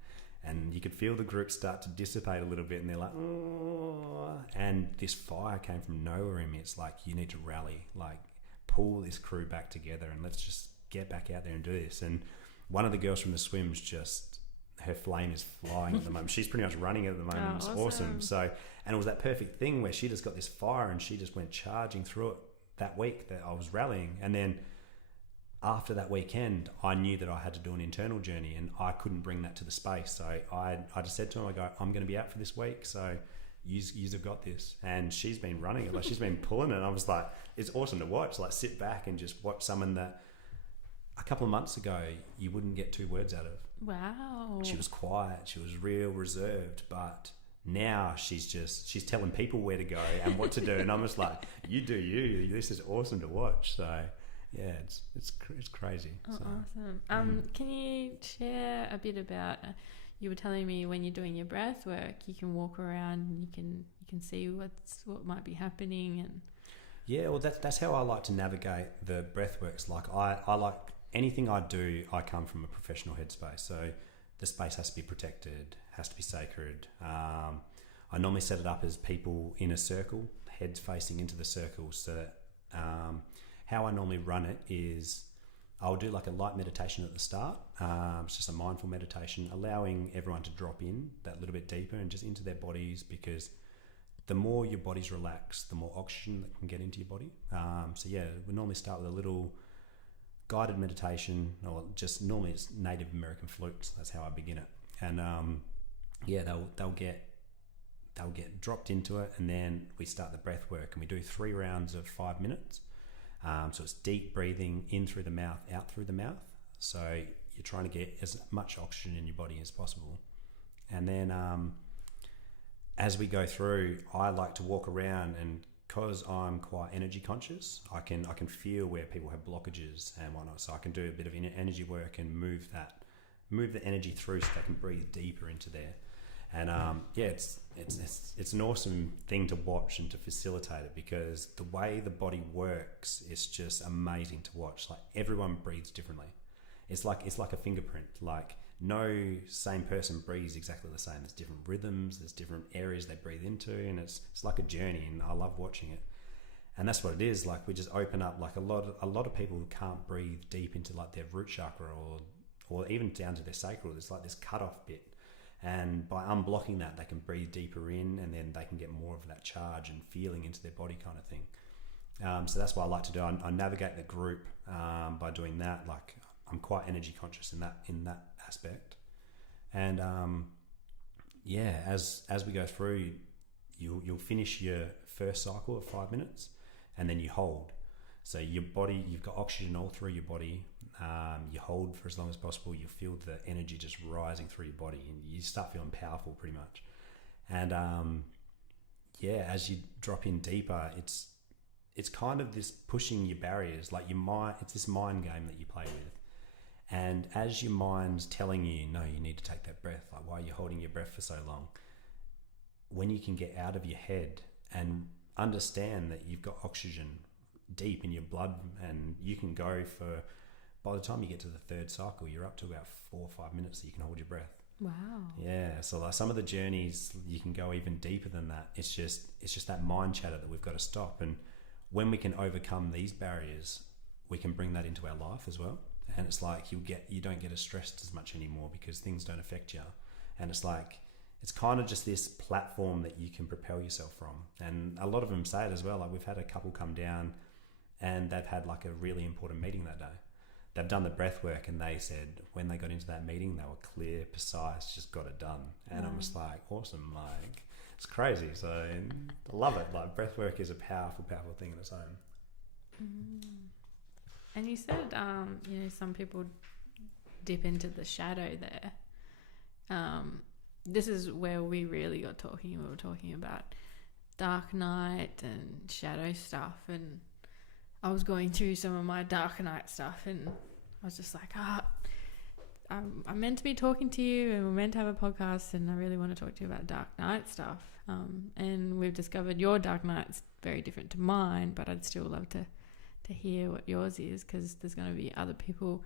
and you could feel the group start to dissipate a little bit, and they're like, oh, and this fire came from nowhere in me. It's like, you need to rally, like pull this crew back together, and let's just get back out there and do this. And one of the girls from the swims, just her flame is flying at the moment. She's pretty much running it at the moment. Oh, it's awesome. So, and it was that perfect thing where she just got this fire and she just went charging through it that week that I was rallying. And then after that weekend, I knew that I had to do an internal journey, and I couldn't bring that to the space. So I just said to him, I go, I'm going to be out for this week, so you have got this. And she's been running it, like she's been pulling it. And I was like, it's awesome to watch, like sit back and just watch someone that a couple of months ago you wouldn't get 2 words out of. Wow. She was quiet, she was real reserved, but now she's telling people where to go and what to do. And I'm just like, you do you. This is awesome to watch. So yeah, it's crazy. Oh, so, awesome. Can you share a bit about? You were telling me when you're doing your breath work, you can walk around and you can see what might be happening. And Yeah, well, that's how I like to navigate the breathworks. Like I like anything I do, I come from a professional headspace. So the space has to be protected, has to be sacred. I normally set it up as people in a circle, heads facing into the circle. So how I normally run it is I'll do like a light meditation at the start. It's just a mindful meditation, allowing everyone to drop in that little bit deeper and just into their bodies, because the more your body's relaxed, the more oxygen that can get into your body. So yeah, we normally start with a little guided meditation, or just normally it's Native American flutes. That's how I begin it. And yeah, they'll get dropped into it, and then we start the breath work, and we do 3 rounds of 5 minutes. So it's deep breathing in through the mouth, out through the mouth. So you're trying to get as much oxygen in your body as possible. And then as we go through, I like to walk around, and because I'm quite energy conscious, I can feel where people have blockages and whatnot. So I can do a bit of energy work and move the energy through so they can breathe deeper into there. And yeah, it's an awesome thing to watch and to facilitate it, because the way the body works is just amazing to watch. Like, everyone breathes differently. It's like a fingerprint. Like, no same person breathes exactly the same. There's different rhythms, there's different areas they breathe into, and it's like a journey, and I love watching it. And that's what it is. Like, we just open up, like a lot of people can't breathe deep into like their root chakra or even down to their sacral. There's like this cut-off bit. And by unblocking that, they can breathe deeper in, and then they can get more of that charge and feeling into their body, kind of thing. So that's what I like to do. I navigate the group by doing that. Like, I'm quite energy conscious in that aspect. And yeah, as we go through, you'll finish your first cycle of 5 minutes, and then you hold. So your body, you've got oxygen all through your body. You hold for as long as possible. You feel the energy just rising through your body, and you start feeling powerful pretty much. And yeah, as you drop in deeper, it's kind of this pushing your barriers. Like, your mind, it's this mind game that you play with. And as your mind's telling you, no, you need to take that breath. Like, why are you holding your breath for so long? When you can get out of your head and understand that you've got oxygen deep in your blood, and you can go for, by the time you get to the 3rd cycle, you're up to about 4 or 5 minutes that you can hold your breath. Wow. Yeah. So like, some of the journeys, you can go even deeper than that. It's just that mind chatter that we've got to stop. And when we can overcome these barriers, we can bring that into our life as well. And it's like, you don't get as stressed as much anymore, because things don't affect you. And it's like, it's kind of just this platform that you can propel yourself from. And a lot of them say it as well. Like, we've had a couple come down, and they've had like a really important meeting that day. They've done the breath work, and they said when they got into that meeting, they were clear, precise, just got it done. And I'm just like, awesome. Like, it's crazy. So I love it. Like, breath work is a powerful, powerful thing in its own. Mm. And you said, some people dip into the shadow there. This is where we really got talking. We were talking about dark night and shadow stuff, and I was going through some of my dark night stuff, and I was just like, I'm meant to be talking to you, and we're meant to have a podcast, and I really want to talk to you about dark night stuff. And we've discovered your dark night's very different to mine, but I'd still love to hear what yours is, because there's going to be other people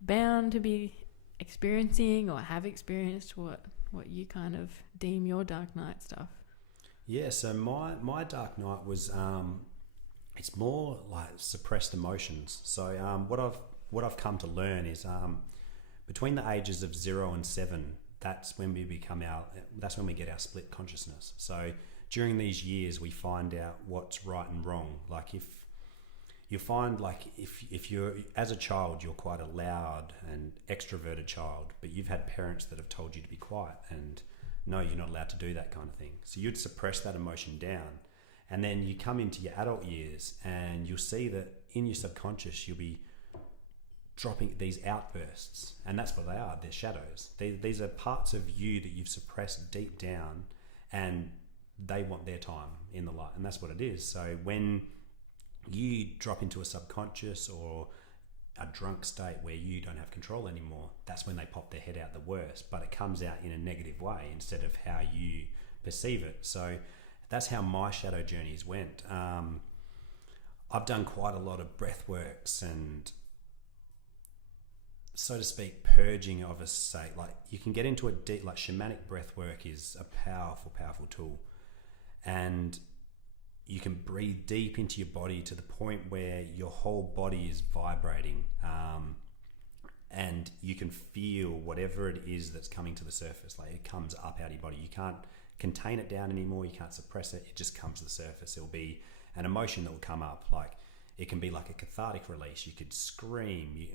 bound to be experiencing or have experienced what you kind of deem your dark night stuff. Yeah, so my dark night was it's more like suppressed emotions. So what I've come to learn is between the ages of 0 and 7, that's when we get our split consciousness. So during these years, we find out what's right and wrong. Like, if you find, like, if you're, as a child, you're quite a loud and extroverted child, but you've had parents that have told you to be quiet, and no, you're not allowed to do that kind of thing. So you'd suppress that emotion down. And then you come into your adult years, and you'll see that in your subconscious, you'll be dropping these outbursts. And that's what they are. They're shadows. These are parts of you that you've suppressed deep down, and they want their time in the light. And that's what it is. So when you drop into a subconscious or a drunk state where you don't have control anymore, that's when they pop their head out the worst. But it comes out in a negative way instead of how you perceive it. So that's how my shadow journeys went. I've done quite a lot of breath works and, so to speak, purging of a state. Like you can get into a deep, like shamanic breath work is a powerful, powerful tool. And you can breathe deep into your body to the point where your whole body is vibrating. And you can feel whatever it is that's coming to the surface. Like it comes up out of your body. You can't contain it down anymore. You can't suppress it. It just comes to the surface. It'll be an emotion that will come up. Like it can be like a cathartic release. You could scream.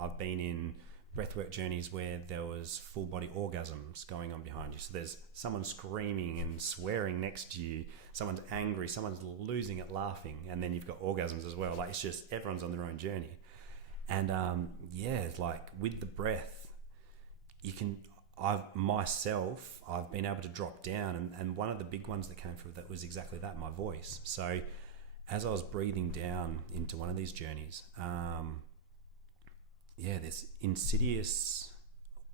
I've been in breathwork journeys where there was full body orgasms going on behind you. So there's someone screaming and swearing next to you. Someone's angry. Someone's losing it laughing. And then you've got orgasms as well. Like it's just everyone's on their own journey. And like with the breath, I've been able to drop down, and one of the big ones that came through that was exactly that, my voice. So as I was breathing down into one of these journeys, this insidious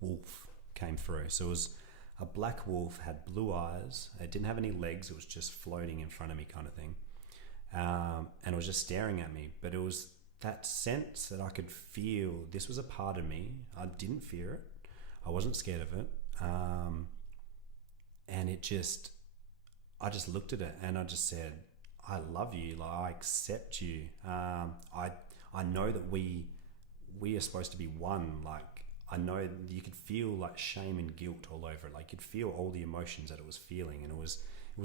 wolf came through. So it was a black wolf, had blue eyes. It didn't have any legs. It was just floating in front of me kind of thing. And it was just staring at me, but it was that sense that I could feel this was a part of me. I didn't fear it. I wasn't scared of it. And I just looked at it and I just said, I love you. Like, I accept you. I know that we are supposed to be one. Like, I know you could feel like shame and guilt all over it. Like you could feel all the emotions that it was feeling, and it was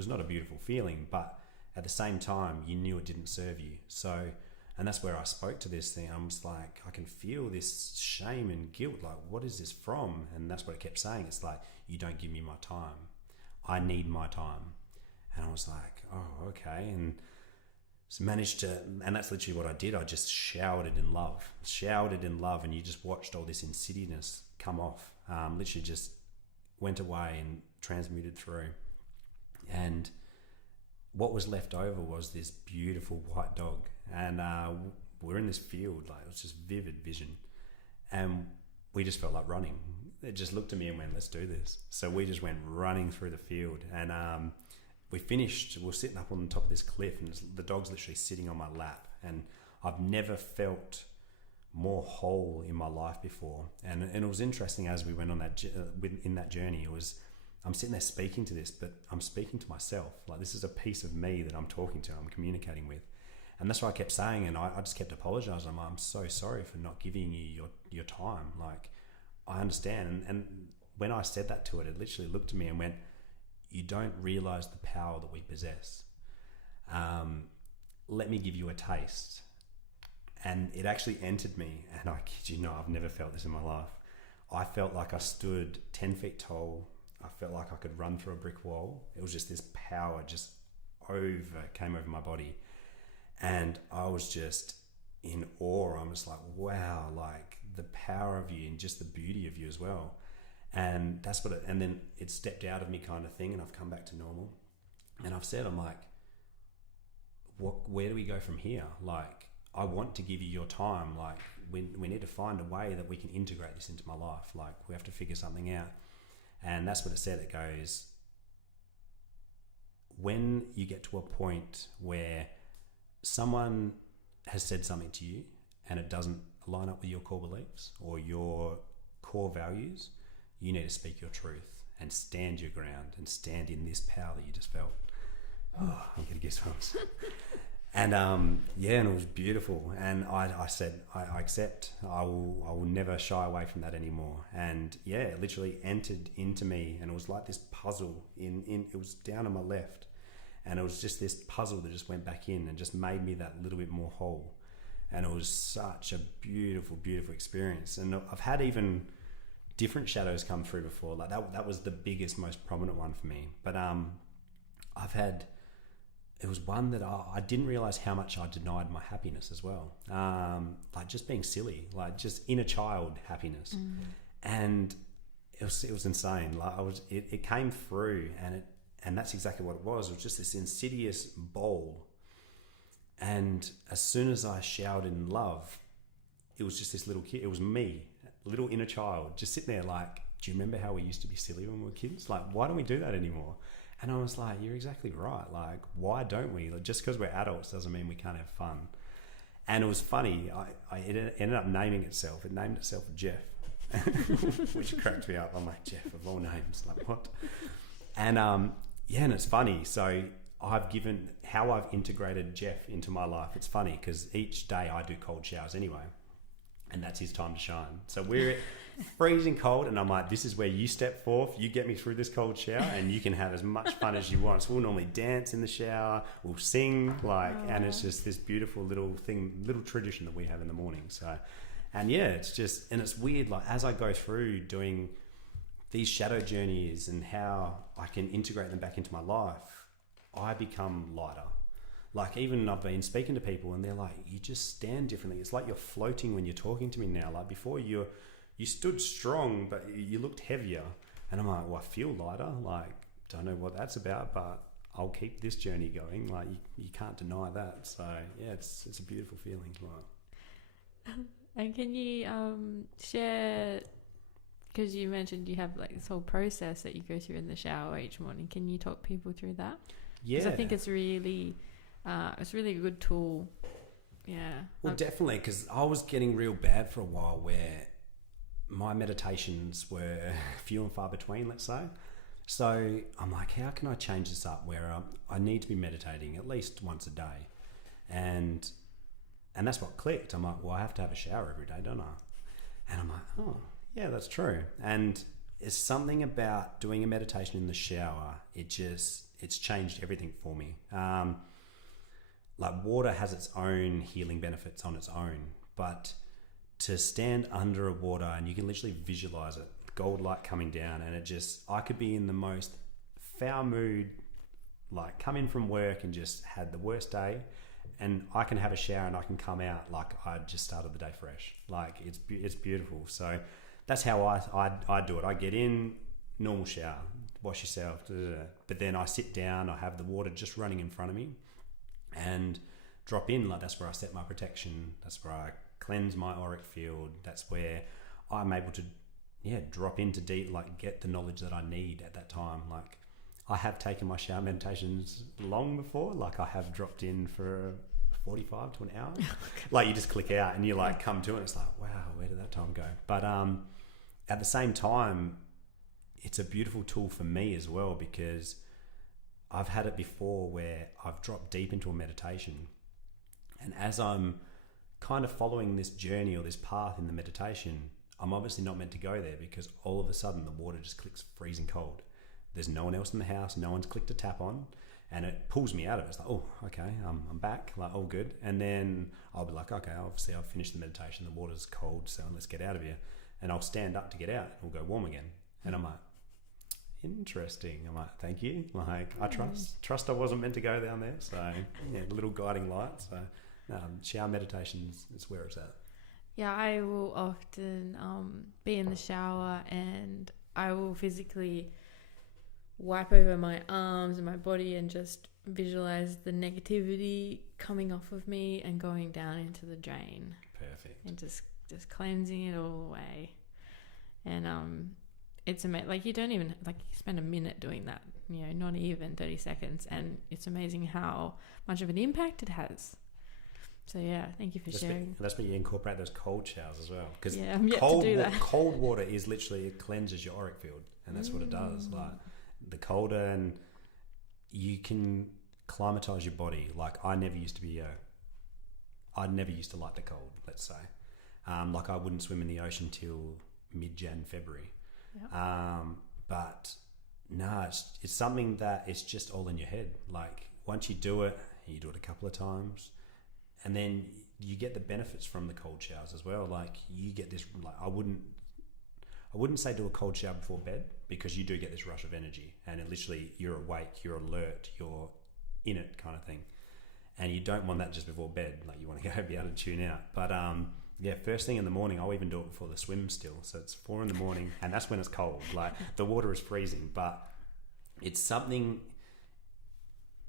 not a beautiful feeling, but at the same time, you knew it didn't serve you. So, and that's where I spoke to this thing. I was like, I can feel this shame and guilt. Like, what is this from? And that's what it kept saying. It's like, you don't give me my time. I need my time. And I was like, oh, okay. And so managed to, and that's literally what I did. I just showered it in love, and you just watched all this insidiousness come off. Literally just went away and transmuted through. And what was left over was this beautiful white dog. And we're in this field, like it was just vivid vision. And we just felt like running. It just looked at me and went, let's do this. So we just went running through the field. And we finished, we were sitting up on the top of this cliff, and the dog's literally sitting on my lap. And I've never felt more whole in my life before. And it was interesting as we went on that in that journey. It was, I'm sitting there speaking to this, but I'm speaking to myself. Like, this is a piece of me that I'm talking to, I'm communicating with. And that's what I kept saying. And I just kept apologizing. I'm so sorry for not giving you your time. Like, I understand. And when I said that to it, it literally looked at me and went, you don't realize the power that we possess. Let me give you a taste. And it actually entered me. And I kid you not, I've never felt this in my life. I felt like I stood 10 feet tall. I felt like I could run through a brick wall. It was just this power came over my body. And I was just in awe. I was like, wow, like the power of you and just the beauty of you as well. And that's what and then it stepped out of me kind of thing, and I've come back to normal. And I've said, I'm like, where do we go from here? Like, I want to give you your time. Like, we need to find a way that we can integrate this into my life. Like, we have to figure something out. And that's what it said. It goes, when you get to a point where someone has said something to you and it doesn't line up with your core beliefs or your core values, you need to speak your truth and stand your ground and stand in this power that you just felt. Oh, I'm getting goosebumps. And and it was beautiful. And I said, I accept. I will never shy away from that anymore. And it literally entered into me, and it was like this puzzle. It was down on my left, and it was just this puzzle that just went back in and just made me that little bit more whole. And it was such a beautiful, beautiful experience. And I've had even different shadows come through before. Like that was the biggest, most prominent one for me. But I've had. It was one that I didn't realize how much I denied my happiness as well. Like just being silly, like just inner child happiness. And it was insane. Like it came through, and that's exactly what it was. It was just this insidious bowl. And as soon as I showered in love, it was just this little kid. It was me, little inner child, just sitting there like, do you remember how we used to be silly when we were kids? Like, why don't we do that anymore? And I was like, you're exactly right. Like, why don't we? Like, just because we're adults doesn't mean we can't have fun. And it was funny. It ended up naming itself. It named itself Jeff, which cracked me up. I'm like, Jeff of all names, like what? And and it's funny. So how I've integrated Jeff into my life. It's funny because each day I do cold showers anyway, and that's his time to shine. So we're freezing cold, and I'm like, this is where you step forth, you get me through this cold shower, and you can have as much fun as you want. So we'll normally dance in the shower, we'll sing, and it's just this beautiful little tradition that we have in the morning. So, and it's weird, like as I go through doing these shadow journeys and how I can integrate them back into my life, I become lighter. Like even I've been speaking to people and they're like, you just stand differently. It's like you're floating when you're talking to me now. Like before you stood strong, but you looked heavier. And I'm like, well, I feel lighter. Like, don't know what that's about, but I'll keep this journey going. Like you can't deny that. So yeah, it's a beautiful feeling. Like. And can you share, because you mentioned you have like this whole process that you go through in the shower each morning. Can you talk people through that? Yeah. Because I think it's really a good tool. Yeah. Well, definitely, because I was getting real bad for a while where my meditations were few and far between, let's say. So I'm like, how can I change this up where I need to be meditating at least once a day? And that's what clicked. I'm like, well, I have to have a shower every day, don't I? And I'm like, oh, yeah, that's true. And it's something about doing a meditation in the shower. It's changed everything for me. Like water has its own healing benefits on its own, but to stand under a water and you can literally visualize it, gold light coming down, and I could be in the most foul mood, like come in from work and just had the worst day, and I can have a shower and I can come out like I just started the day fresh. Like it's beautiful. So that's how I do it. I get in, normal shower, wash yourself, but then I sit down, I have the water just running in front of me and drop in. Like that's where I set my protection. That's where I cleanse my auric field. That's where I'm able to drop into deep, like get the knowledge that I need at that time. Like I have taken my shower meditations long before. Like I have dropped in for 45 to an hour. Like you just click out and you like come to it and it's like, wow, where did that time go? But at the same time, it's a beautiful tool for me as well, because I've had it before where I've dropped deep into a meditation, and as I'm kind of following this journey or this path in the meditation, I'm obviously not meant to go there, because all of a sudden the water just clicks freezing cold. There's no one else in the house, no one's clicked a tap on, and it pulls me out of it. It's like, oh, okay, I'm back, like all good. And then I'll be like, okay, obviously I've finished the meditation, the water's cold, so let's get out of here. And I'll stand up to get out, and we'll go warm again. And I'm like, interesting. I'm like, thank you. Like I trust I wasn't meant to go down there. So yeah, little guiding light. So shower meditations is where it's at. Yeah, I will often be in the shower and I will physically wipe over my arms and my body and just visualize the negativity coming off of me and going down into the drain. Perfect. And just cleansing it all away. And it's amazing. Like you don't even you spend a minute doing that, not even 30 seconds, and it's amazing how much of an impact it has. So yeah, thank you for sharing. That's where you incorporate those cold showers as well, because I'm yet to do that. Cold water is literally, it cleanses your auric field, and that's what it does. Like the colder, and you can climatize your body. Like I never used to like the cold, let's say. Like I wouldn't swim in the ocean till mid-Jan, February. Yep. But no, it's something that it's just all in your head. Like once you do it a couple of times, and then you get the benefits from the cold showers as well. Like you get this, like I wouldn't say do a cold shower before bed, because you do get this rush of energy, and it literally, you're awake, you're alert, you're in it kind of thing. And you don't want that just before bed. Like you want to go be able to tune out. But first thing in the morning, I'll even do it before the swim still. So it's 4 a.m, and that's when it's cold. Like the water is freezing, but it's something,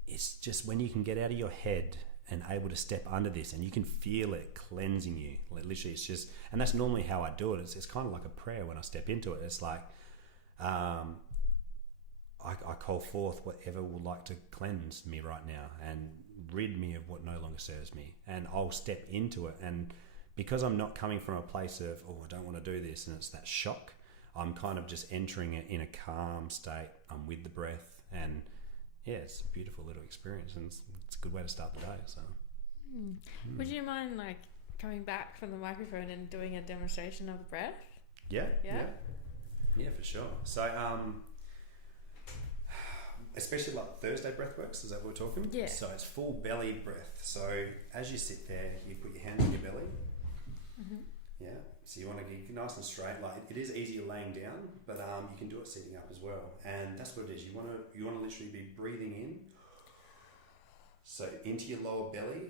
it's just when you can get out of your head and able to step under this, and you can feel it cleansing you. Like literally, it's just, and that's normally how I do it. It's kind of like a prayer when I step into it. It's like, I call forth whatever would like to cleanse me right now and rid me of what no longer serves me. And I'll step into it. And because I'm not coming from a place of, oh, I don't want to do this, and it's that shock, I'm kind of just entering it in a calm state. I'm with the breath, and yeah, it's a beautiful little experience, and it's a good way to start the day. So, Would you mind like coming back from the microphone and doing a demonstration of breath? Yeah, for sure. So, especially like Thursday breathworks, is that what we're talking? Yeah. So it's full belly breath. So as you sit there, you put your hands on your belly. Mm-hmm. Yeah. So you want to get nice and straight. Like it is easier laying down, but you can do it sitting up as well. And that's what it is. You want to literally be breathing in. So into your lower belly.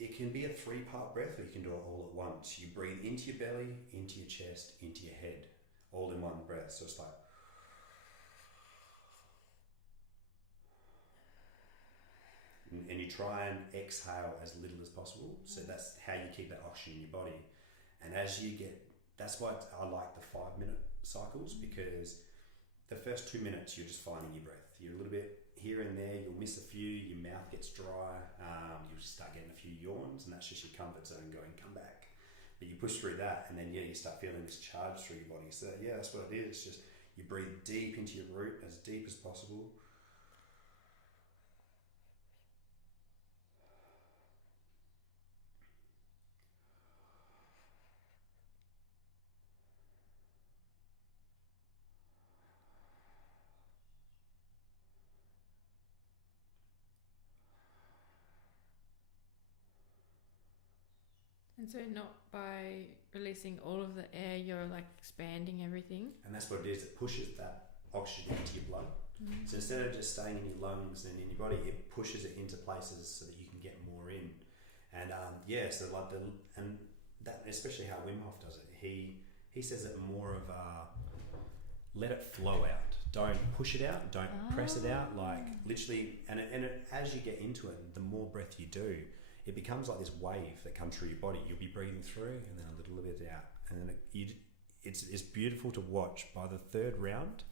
It can be a 3-part breath, or you can do it all at once. You breathe into your belly, into your chest, into your head, all in one breath. So it's like. And you try and exhale as little as possible. So that's how you keep that oxygen in your body. And as you get, that's why I like the 5-minute cycles, because the first 2 minutes you're just finding your breath. You're a little bit here and there, you'll miss a few, your mouth gets dry, you'll start getting a few yawns, and that's just your comfort zone going, come back. But you push through that, and then you start feeling this charge through your body. So yeah, that's what it is. It's just you breathe deep into your root, as deep as possible. And so not by releasing all of the air, you're like expanding everything. And that's what it is. It pushes that oxygen into your blood. So instead of just staying in your lungs and in your body, it pushes it into places so that you can get more in. And so like and that, especially how Wim Hof does it. He says it more of let it flow out. Don't push it out. Don't press it out. Like literally, and as you get into it, the more breath you do, it becomes like this wave that comes through your body. You'll be breathing through and then a little bit out. And then it's beautiful to watch. By the third round,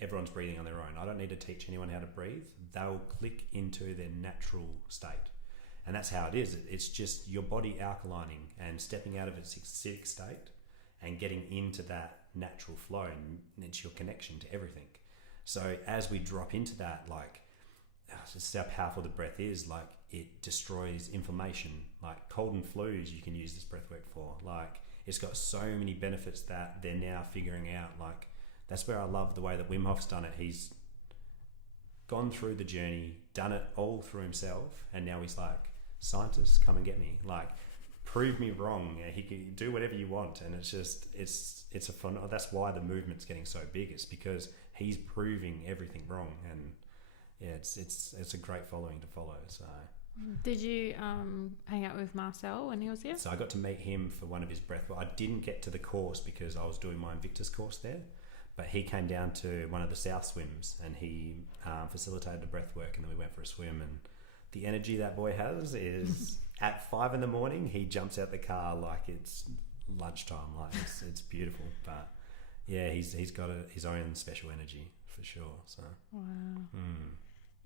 everyone's breathing on their own. I don't need to teach anyone how to breathe. They'll click into their natural state. And that's how it is. It's just your body alkalining and stepping out of its acidic state and getting into that natural flow. And it's your connection to everything. So as we drop into that, like, just how powerful the breath is, like it destroys inflammation, like cold and flus you can use this breath work for. Like it's got so many benefits that they're now figuring out. Like that's where I love the way that Wim Hof's done it. He's gone through the journey, done it all through himself, and now he's like, scientists, come and get me, like prove me wrong. He can do whatever you want. And it's just it's a fun. That's why the movement's getting so big. It's because he's proving everything wrong. And yeah, it's a great following to follow. So, did you hang out with Marcel when he was here? So I got to meet him for one of his breath. Well, I didn't get to the course because I was doing my Invictus course there, but he came down to one of the South swims and he facilitated the breath work, and then we went for a swim. And the energy that boy has is at 5 a.m, he jumps out the car like it's lunchtime. Like it's beautiful. But yeah, he's got his own special energy for sure. So wow.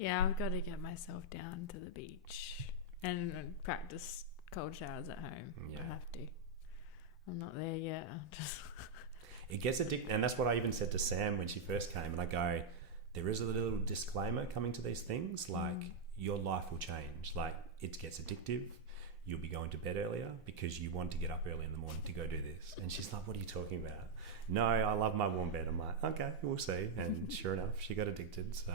Yeah, I've got to get myself down to the beach and practice cold showers at home. Yeah. I have to. I'm not there yet. It gets addictive, and that's what I even said to Sam when she first came. And I go, there is a little disclaimer coming to these things. Like your life will change. Like it gets addictive. You'll be going to bed earlier because you want to get up early in the morning to go do this. And she's like, what are you talking about? No, I love my warm bed. I'm like, okay, we'll see. And sure enough, she got addicted. So,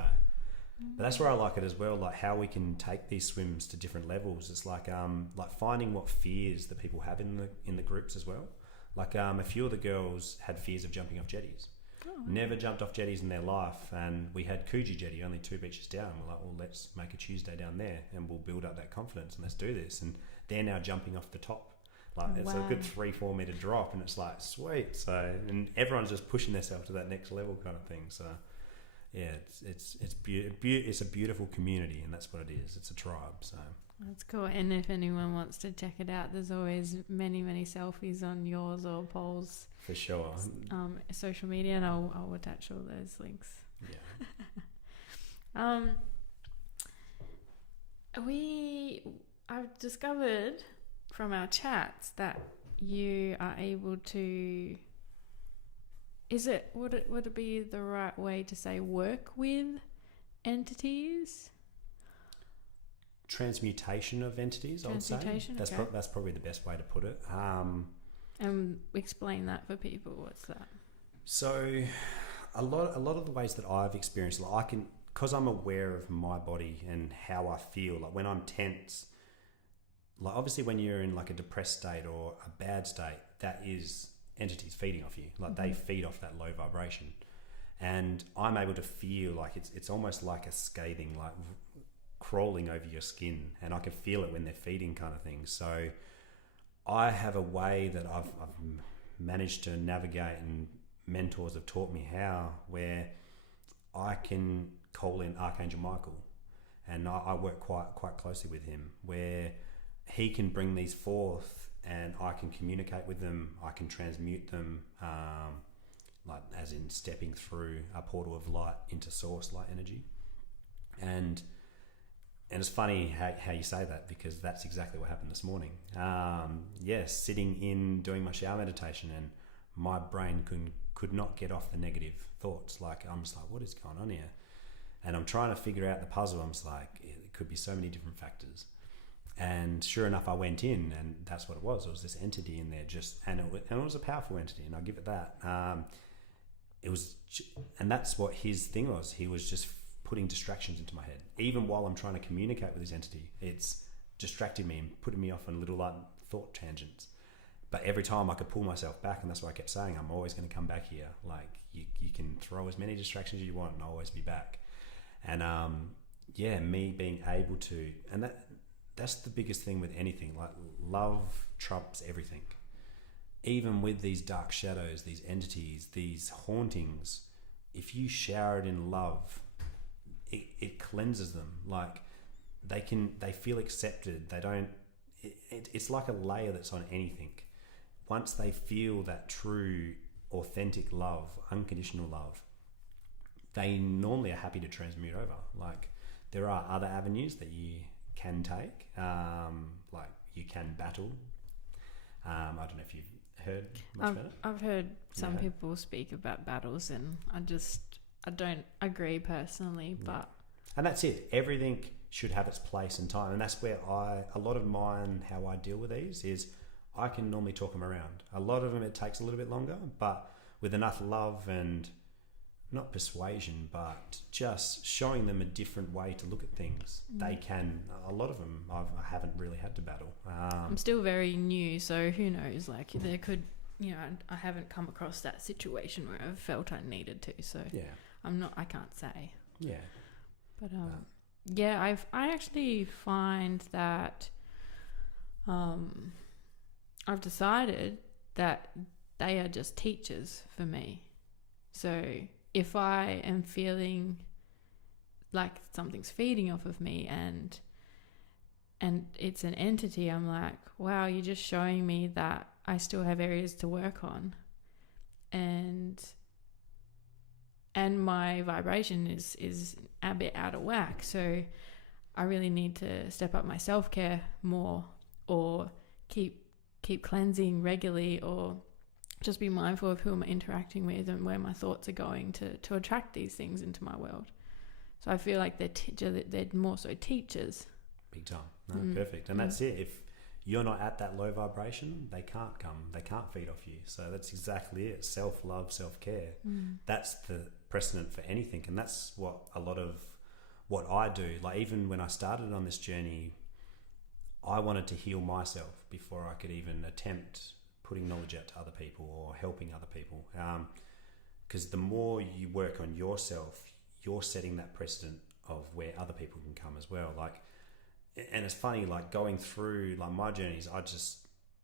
but that's where I like it as well. Like how we can take these swims to different levels. It's like finding what fears that people have in the groups as well. Like a few of the girls had fears of jumping off jetties. Never jumped off jetties in their life, and we had Coogee jetty only 2 beaches down. We're like, well, let's make a Tuesday down there and we'll build up that confidence and let's do this. And they're now jumping off the top. Like it's a good 3-4 meter drop, and it's like sweet. So and everyone's just pushing themselves to that next level kind of thing. So yeah, it's a beautiful community, and that's what it is. It's a tribe. So that's cool. And if anyone wants to check it out, there's always many selfies on yours or Paul's for sure social media, and I'll attach all those links. Yeah. Um, I've discovered from our chats that you are able to. Would it be the right way to say work with entities? Transmutation of entities, I would say. That's okay. That's probably the best way to put it. Explain that for people. What's that? So, a lot of the ways that I've experienced, like I can, because I'm aware of my body and how I feel. Like when I'm tense, like obviously when you're in like a depressed state or a bad state, that is entities feeding off you. Like they feed off that low vibration, and I'm able to feel like it's almost like a scathing, like crawling over your skin, and I can feel it when they're feeding, kind of thing. So I have a way that I've managed to navigate, and mentors have taught me how, where I can call in Archangel Michael, and I work quite closely with him, where he can bring these forth and I can communicate with them, I can transmute them, like as in stepping through a portal of light into source light energy. And it's funny how you say that, because that's exactly what happened this morning. Sitting in doing my shower meditation, and my brain could not get off the negative thoughts. Like I'm just like, what is going on here? And I'm trying to figure out the puzzle. I'm just like, it could be so many different factors. And sure enough, I went in, and that's what it was. It was this entity in there, and it was a powerful entity, and I'll give it that. And that's what his thing was. He was just putting distractions into my head, even while I'm trying to communicate with this entity. It's distracting me and putting me off on little like thought tangents. But every time I could pull myself back, and that's what I kept saying, I'm always going to come back here. Like you can throw as many distractions as you want, and I'll always be back. And me being able to, and that's the biggest thing with anything. Like love trumps everything. Even with these dark shadows, these entities, these hauntings, if you shower it in love, it cleanses them. Like they feel accepted. They don't. It's like a layer that's on anything. Once they feel that true, authentic love, unconditional love, they normally are happy to transmute over. Like there are other avenues that you can take, like you can battle. I don't know if you've heard much about it. I've heard some people speak about battles, and I don't agree personally, but and that's it. Everything should have its place and time, and that's where a lot of mine, how I deal with these is I can normally talk them around. A lot of them it takes a little bit longer, but with enough love and not persuasion, but just showing them a different way to look at things. They can, a lot of them I haven't really had to battle. I'm still very new, so who knows, like there could, I haven't come across that situation where I've felt I needed to, so I can't say. Yeah. But I actually find that I've decided that they are just teachers for me. So if I am feeling like something's feeding off of me and it's an entity, I'm like, wow, you're just showing me that I still have areas to work on, and my vibration is a bit out of whack. So I really need to step up my self-care more, or keep cleansing regularly, or just be mindful of who I'm interacting with and where my thoughts are going to attract these things into my world. So I feel like they're more so teachers. Big time. No, perfect. And that's it. If you're not at that low vibration, they can't come. They can't feed off you. So that's exactly it. Self-love, self-care. That's the precedent for anything. And that's what a lot of what I do. Like even when I started on this journey, I wanted to heal myself before I could even attempt putting knowledge out to other people or helping other people. Because the more you work on yourself, you're setting that precedent of where other people can come as well. Like, and it's funny, like going through like my journeys, I just,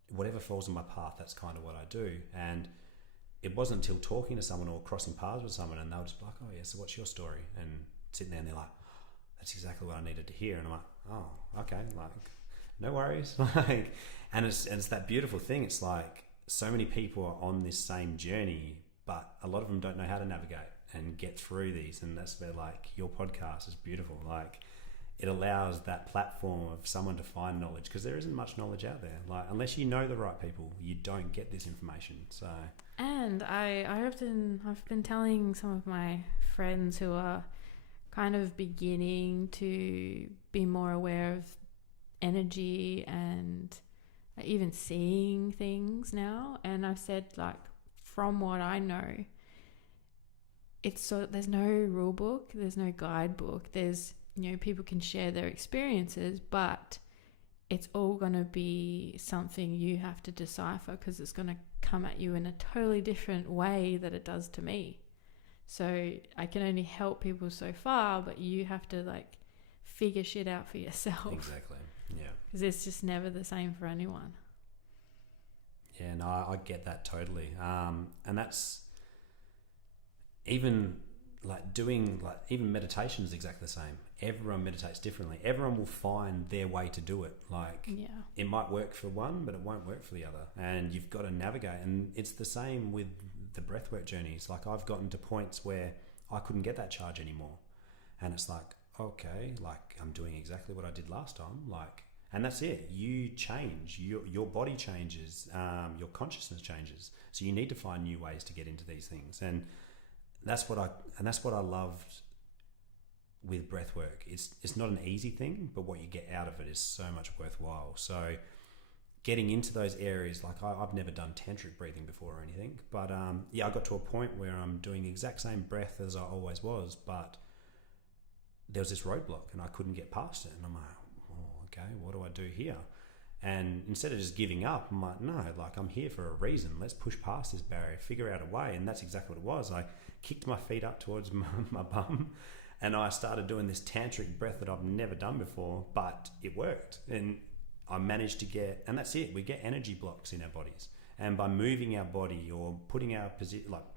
whatever falls in my path, that's kind of what I do. And it wasn't until talking to someone or crossing paths with someone, and they were just like, oh yeah, so what's your story? And sitting there and they're like, that's exactly what I needed to hear. And I'm like, oh, okay, like, no worries. Like, and it's that beautiful thing. It's like so many people are on this same journey, but a lot of them don't know how to navigate. and get through these. And that's where like your podcast is beautiful. Like it allows that platform of someone to find knowledge, because there isn't much knowledge out there. Like unless you know the right people, you don't get this information. So, and I've been telling some of my friends who are kind of beginning to be more aware of energy and even seeing things now, and I've said, like, from what I know, there's no rule book, there's no guidebook, there's, people can share their experiences, but it's all going to be something you have to decipher, because it's going to come at you in a totally different way that it does to me. So I can only help people so far, but you have to like figure shit out for yourself. Exactly. Yeah. Because it's just never the same for anyone. Yeah, no, I get that totally. And that's even like doing, like, even meditation is exactly the same. Everyone meditates differently. Everyone will find their way to do it. Like, it might work for one, but it won't work for the other. And you've got to navigate. And it's the same with the breathwork journeys. Like, I've gotten to points where I couldn't get that charge anymore. And it's like, okay, like, I'm doing exactly what I did last time. Like, and that's it. You change. Your body changes. Your consciousness changes. So you need to find new ways to get into these things. And that's what I loved with breathwork. It's not an easy thing, but what you get out of it is so much worthwhile. So getting into those areas, like I've never done tantric breathing before or anything, but I got to a point where I'm doing the exact same breath as I always was, but there was this roadblock and I couldn't get past it. And I'm like, oh, okay, what do I do here? And instead of just giving up, I'm like, no, like, I'm here for a reason. Let's push past this barrier, figure out a way. And that's exactly what it was. I kicked my feet up towards my bum, and I started doing this tantric breath that I've never done before, but it worked. And I managed to get, and that's it. We get energy blocks in our bodies. And by moving our body or putting our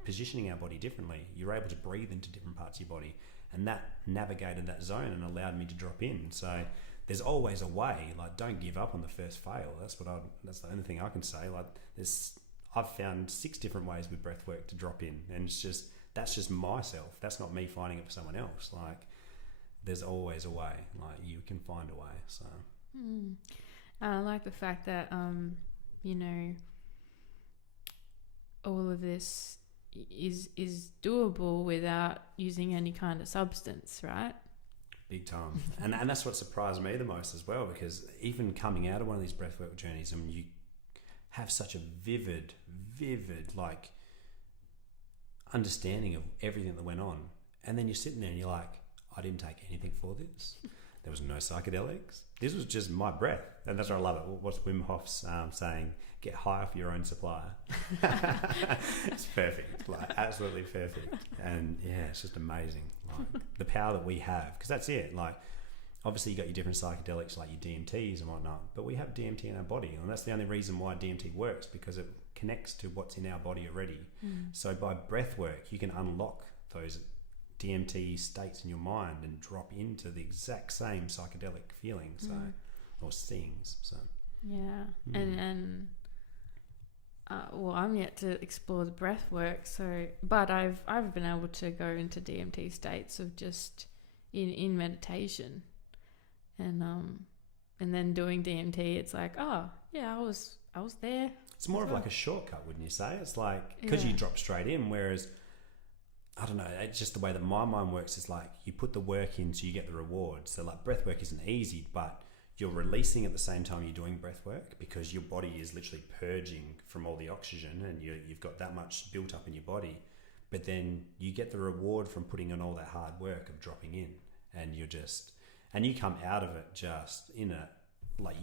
positioning our body differently, you're able to breathe into different parts of your body. And that navigated that zone and allowed me to drop in. So there's always a way. Like, don't give up on the first fail. That's the only thing I can say. Like, I've found 6 different ways with breath work to drop in, and that's just myself. That's not me finding it for someone else. Like, there's always a way. Like, you can find a way. So I like the fact that all of this is doable without using any kind of substance, right? Big time. And that's what surprised me the most as well, because even coming out of one of these breathwork journeys, I mean, you have such a vivid like understanding of everything that went on, and then you're sitting there and you're like, I didn't take anything for this. There was no psychedelics. This was just my breath. And that's what I love it. What's Wim Hof's saying? Get high off your own supply. It's perfect. Like, absolutely perfect. And yeah, it's just amazing. Like, the power that we have. Because that's it. Like, obviously you got your different psychedelics like your DMTs and whatnot, but we have DMT in our body. And that's the only reason why DMT works, because it connects to what's in our body already. So by breath work, you can unlock those DMT states in your mind and drop into the exact same psychedelic feelings, or things. So and well, I'm yet to explore the breath work. So, but I've been able to go into DMT states of just in meditation, and then doing DMT. It's like, oh yeah, I was there. It's more of like a shortcut, wouldn't you say? It's like, because you drop straight in, whereas, I don't know, it's just the way that my mind works. Is like, you put the work in so you get the reward. So like, breath work isn't easy, but you're releasing at the same time you're doing breath work, because your body is literally purging from all the oxygen, and you've got that much built up in your body. But then you get the reward from putting in all that hard work of dropping in, and you come out of it just in a, like,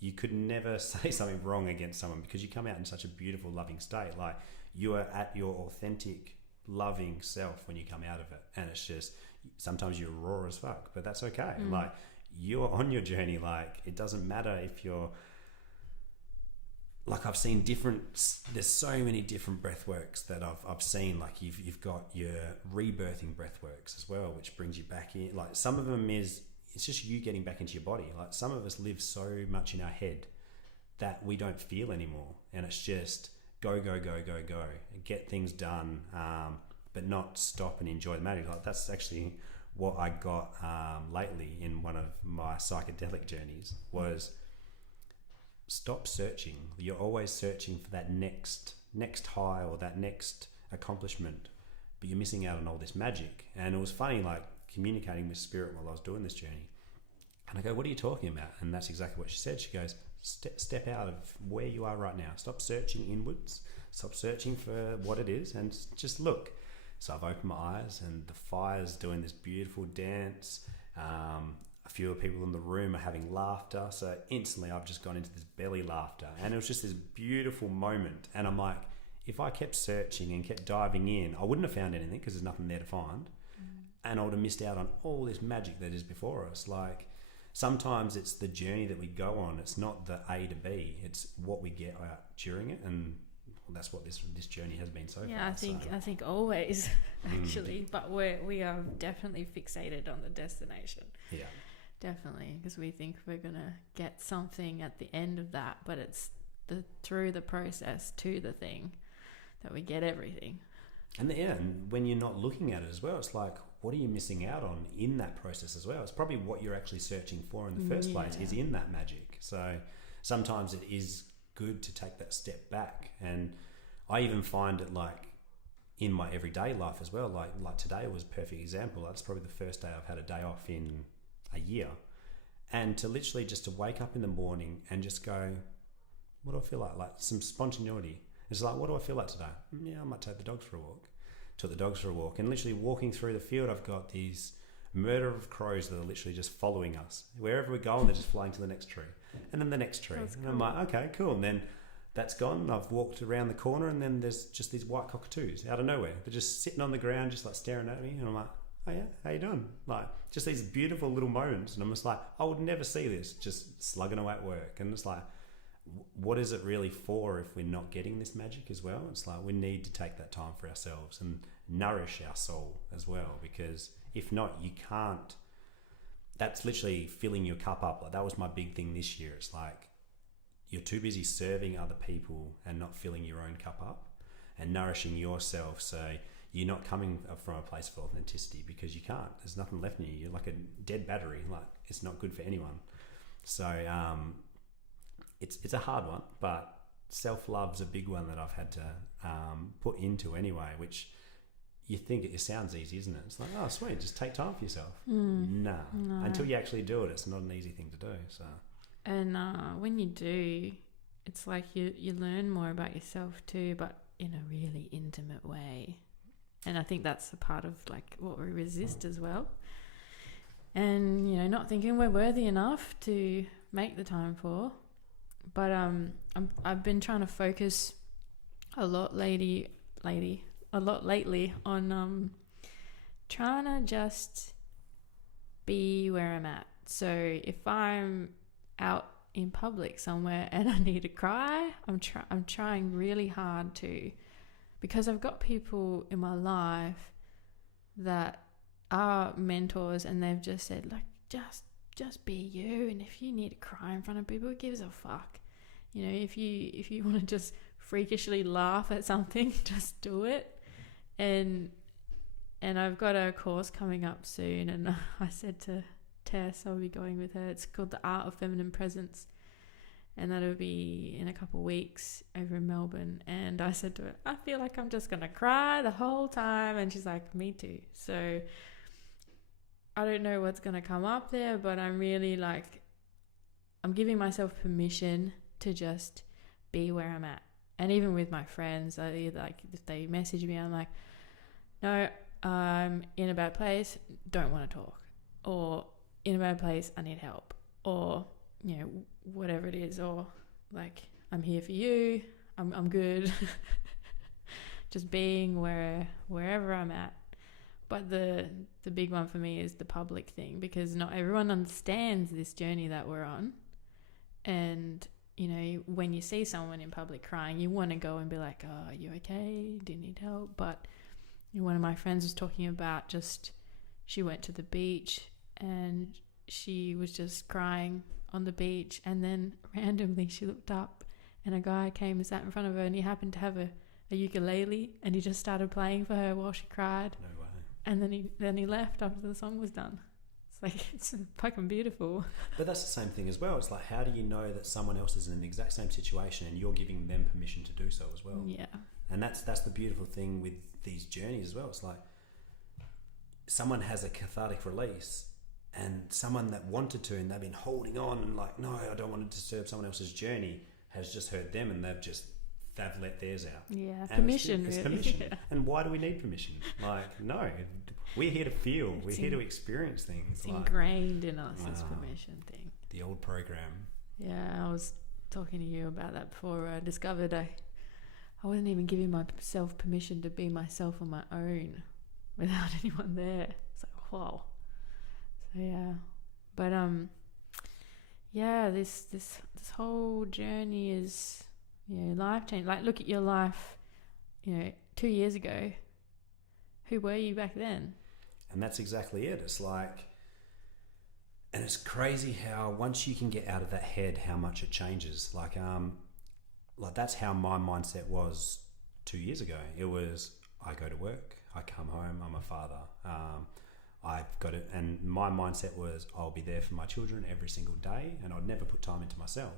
you could never say something wrong against someone, because you come out in such a beautiful, loving state. Like, you are at your authentic, loving self when you come out of it. And it's just, sometimes you're raw as fuck, but that's okay. Like, you're on your journey. Like, it doesn't matter if you're, like, I've seen there's so many different breath works that I've seen. Like, you've got your rebirthing breath works as well, which brings you back in. Like, some of them it's just you getting back into your body. Like, some of us live so much in our head that we don't feel anymore, and it's just go, get things done. but not stop and enjoy the magic. Like that's actually what I got lately in one of my psychedelic journeys was stop searching. You're always searching for that next high or that next accomplishment, but you're missing out on all this magic. And it was funny, like communicating with Spirit while I was doing this journey. And I go, what are you talking about? And that's exactly what she said. She goes, step out of where you are right now. Stop searching inwards. Stop searching for what it is and just look. So I've opened my eyes and the fire's doing this beautiful dance. A few of the people in the room are having laughter. So instantly I've just gone into this belly laughter. And it was just this beautiful moment. And I'm like, if I kept searching and kept diving in, I wouldn't have found anything because there's nothing there to find. And I would have missed out on all this magic that is before us. Like, sometimes it's the journey that we go on. It's not the A to B. It's what we get out during it, and that's what this journey has been so far. Yeah, I think always actually, but we are definitely fixated on the destination. Yeah, definitely, because we think we're gonna get something at the end of that, but it's through the process to the thing that we get everything. And when you're not looking at it as well, it's like, what are you missing out on in that process as well? It's probably what you're actually searching for in the first place is in that magic. So sometimes it is good to take that step back. And I even find it like in my everyday life as well. Like today was a perfect example. That's probably the first day I've had a day off in a year. And to literally just to wake up in the morning and just go, what do I feel like? Like some spontaneity. It's like, what do I feel like today? Yeah, I might take the dogs for a walk. Took the dogs for a walk, and literally walking through the field, I've got these murder of crows that are literally just following us. Wherever we go, and they're just flying to the next tree. And then the next tree. That's and cool. I'm like, okay, cool. And then that's gone, and I've walked around the corner, and then there's just these white cockatoos out of nowhere. They're just sitting on the ground, just like staring at me, and I'm like, oh yeah, how you doing? Like, just these beautiful little moments, and I'm just like, I would never see this, just slugging away at work. And it's like, what is it really for if we're not getting this magic as well? It's like we need to take that time for ourselves and nourish our soul as well, because if not, you can't. That's literally filling your cup up. Like that was my big thing this year. It's like you're too busy serving other people and not filling your own cup up and nourishing yourself. So you're not coming from a place of authenticity because you can't. There's nothing left in you. You're like a dead battery. Like it's not good for anyone. So it's a hard one, but self-love's a big one that I've had to put into anyway, which you think it sounds easy, isn't it? It's like, oh, sweet, just take time for yourself. No. Until you actually do it, it's not an easy thing to do. So, and when you do, it's like you learn more about yourself too, but in a really intimate way. And I think that's a part of like what we resist as well. And, you know, not thinking we're worthy enough to make the time for. But I've been trying to focus a lot lately on trying to just be where I'm at. So if I'm out in public somewhere and I need to cry, I'm trying really hard to, because I've got people in my life that are mentors and they've just said like just be you, and if you need to cry in front of people, who gives a fuck? You know, if you want to just freakishly laugh at something, just do it. And I've got a course coming up soon, and I said to Tess, I'll be going with her. It's called The Art of Feminine Presence, and that'll be in a couple of weeks over in Melbourne. And I said to her, I feel like I'm just gonna cry the whole time, and she's like, me too. So I don't know what's gonna come up there, but I'm really like, I'm giving myself permission to just be where I'm at. And even with my friends, like if they message me, I'm like, no, I'm in a bad place, don't want to talk, or in a bad place, I need help, or you know, whatever it is, or like I'm here for you, I'm good. Just being wherever I'm at. But the big one for me is the public thing, because not everyone understands this journey that we're on. And you know, when you see someone in public crying, you want to go and be like, oh, are you okay? Do you need help? But you know, one of my friends was talking about she went to the beach and she was just crying on the beach, and then randomly she looked up and a guy came and sat in front of her, and he happened to have a a ukulele, and he just started playing for her while she cried. No way. And then he left after the song was done. It's like, it's fucking beautiful. But that's the same thing as well. It's like, how do you know that someone else is in the exact same situation and you're giving them permission to do so as well? Yeah. And that's the beautiful thing with these journeys as well. It's like someone has a cathartic release, and someone that wanted to and they've been holding on and like, no, I don't want to disturb someone else's journey, has just heard them and they've let theirs out. Yeah, and permission, it's really. Permission. Yeah. And why do we need permission? Like, no, we're here to feel. We're here to experience things. It's like, ingrained in us, this permission thing. The old program. Yeah, I was talking to you about that before. I discovered I wasn't even giving myself permission to be myself on my own without anyone there. It's like, wow. So yeah, but yeah, this whole journey is, life change. Like, look at your life, 2 years ago. Who were you back then? And that's exactly it. It's like, and it's crazy how once you can get out of that head, how much it changes. Like that's how my mindset was 2 years ago. It was, I go to work, I come home, I'm a father. I've got it, and my mindset was I'll be there for my children every single day, and I'd never put time into myself.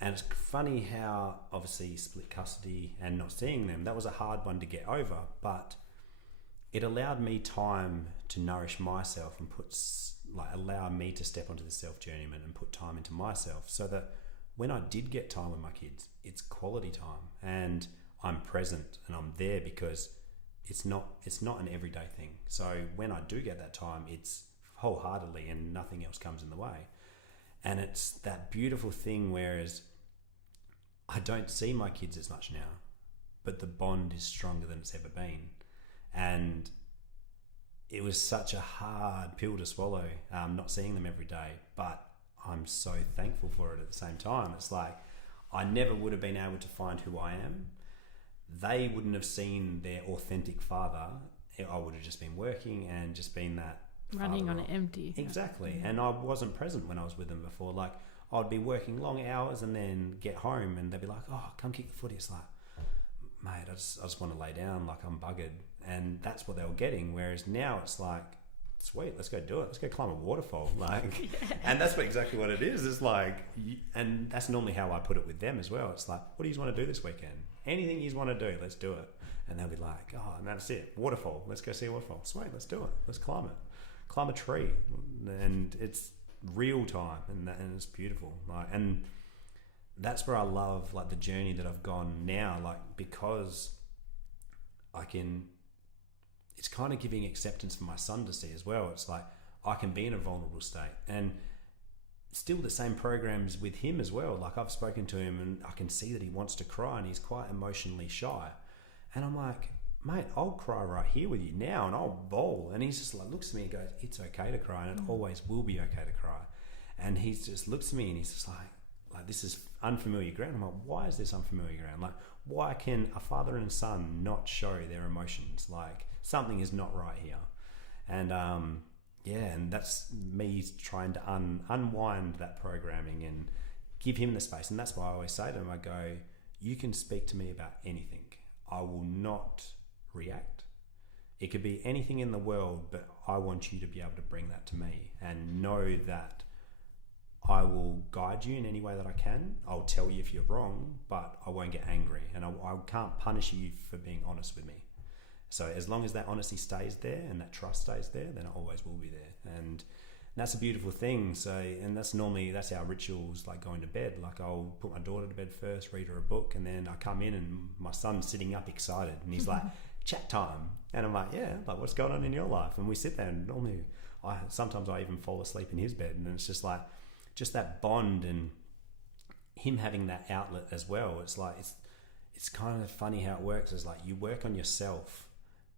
And it's funny how obviously split custody and not seeing them, that was a hard one to get over, but it allowed me time to nourish myself and allow me to step onto the self-journeyman and put time into myself, so that when I did get time with my kids, it's quality time and I'm present and I'm there, because it's not an everyday thing. So when I do get that time, it's wholeheartedly and nothing else comes in the way. And it's that beautiful thing, whereas I don't see my kids as much now, but the bond is stronger than it's ever been. And it was such a hard pill to swallow, not seeing them every day, but I'm so thankful for it at the same time. It's like, I never would have been able to find who I am. They wouldn't have seen their authentic father. I would have just been working and just been that running on an empty. Exactly. Yeah. And I wasn't present when I was with them before. Like, I'd be working long hours and then get home and they'd be like, oh, come kick the footy. It's like, mate, I just want to lay down, like I'm buggered. And that's what they were getting. Whereas now it's like, sweet, let's go do it. Let's go climb a waterfall. Like, yeah. And that's exactly what it is. It's like, and that's normally how I put it with them as well. It's like, what do you want to do this weekend? Anything you want to do, let's do it. And they'll be like, oh, and that's it. Waterfall. Let's go see a waterfall. Sweet, let's do it. Let's climb it. Climb a tree. And it's real time, and it's beautiful. Like, and that's where I love like the journey that I've gone now, like, because it's kind of giving acceptance for my son to see as well. It's like, I can be in a vulnerable state, and still the same programs with him as well. Like, I've spoken to him and I can see that he wants to cry and he's quite emotionally shy. And I'm like, mate, I'll cry right here with you now and I'll bawl. And he's just like, looks at me and goes, it's okay to cry, and it always will be okay to cry. And he just looks at me and he's just like, this is unfamiliar ground. I'm like, why is this unfamiliar ground? Like, why can a father and a son not show their emotions? Like, something is not right here. And and that's me trying to unwind that programming and give him the space. And that's why I always say to him, I go, you can speak to me about anything. I will not react. It could be anything in the world, but I want you to be able to bring that to me and know that I will guide you in any way that I can. I'll tell you if you're wrong, but I won't get angry, and I can't punish you for being honest with me. So as long as that honesty stays there and that trust stays there, then it always will be there. And that's a beautiful thing. So, and that's our rituals, like going to bed. Like, I'll put my daughter to bed first, read her a book, and then I come in and my son's sitting up excited and he's like, chat time. And I'm like, yeah, like, what's going on in your life? And we sit there, and normally sometimes I even fall asleep in his bed, and it's just like, just that bond and him having that outlet as well. It's like, it's kind of funny how it works. It's like, you work on yourself,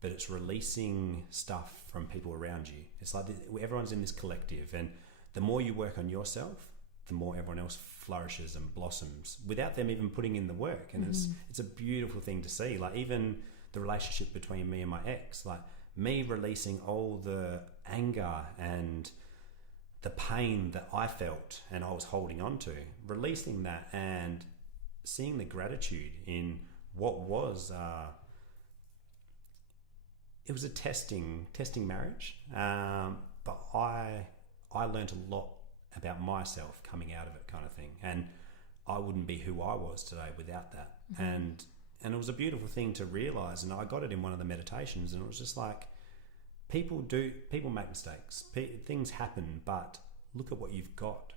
but it's releasing stuff from people around you. It's like everyone's in this collective, and the more you work on yourself, the more everyone else flourishes and blossoms without them even putting in the work. And it's a beautiful thing to see. Like, even the relationship between me and my ex, like, me releasing all the anger and the pain that I felt and I was holding on to, releasing that and seeing the gratitude in what was it was a testing marriage, but I learned a lot about myself coming out of it, kind of thing, and I wouldn't be who I was today without that. And it was a beautiful thing to realize, and I got it in one of the meditations, and it was just like, people make mistakes, things happen, but look at what you've got.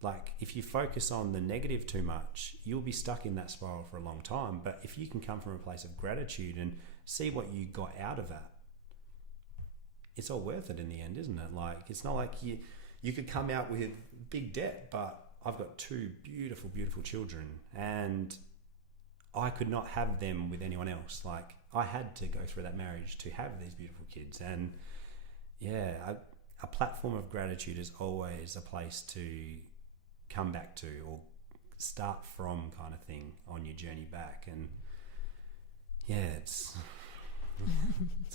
Like, if you focus on the negative too much, you'll be stuck in that spiral for a long time. But if you can come from a place of gratitude and see what you got out of that, it's all worth it in the end, isn't it? Like, it's not like you could come out with big debt, but I've got 2 beautiful, beautiful children, and I could not have them with anyone else. Like, I had to go through that marriage to have these beautiful kids. And yeah, a platform of gratitude is always a place to come back to or start from, kind of thing, on your journey back. And yeah, it's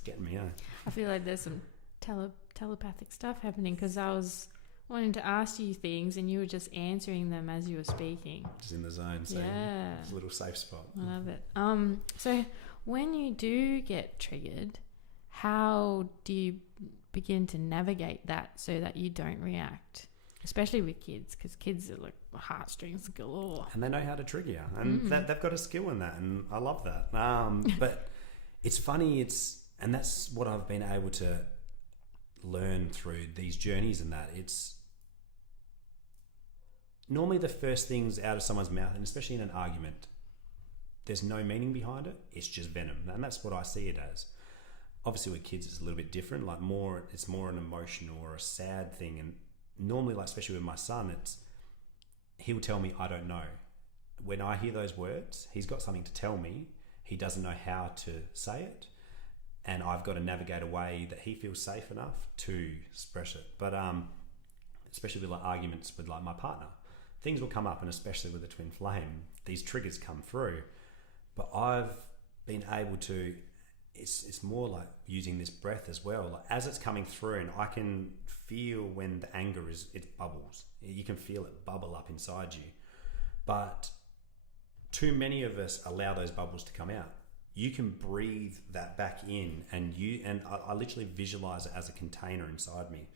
getting me on. I feel like there's some telepathic stuff happening, because I was wanting to ask you things and you were just answering them as you were speaking. Just in the zone. So yeah. It's a little safe spot. I love it. So when you do get triggered, how do you begin to navigate that so that you don't react? Especially with kids, because kids are like heartstrings galore. And they know how to trigger you. And they've got a skill in that, and I love that. But it's funny, and that's what I've been able to learn through these journeys, and that it's normally the first things out of someone's mouth, and especially in an argument, there's no meaning behind it. It's just venom. And that's what I see it as. Obviously with kids, it's a little bit different. Like, it's more an emotional or a sad thing. And normally, like, especially with my son, he'll tell me, I don't know. When I hear those words, he's got something to tell me. He doesn't know how to say it. And I've got to navigate a way that he feels safe enough to express it. But especially with like arguments with like my partner, things will come up, and especially with the twin flame, these triggers come through. But I've been able to, it's more like using this breath as well. Like, as it's coming through, and I can feel when the anger it bubbles. You can feel it bubble up inside you. But too many of us allow those bubbles to come out. You can breathe that back in, and I literally visualize it as a container inside me.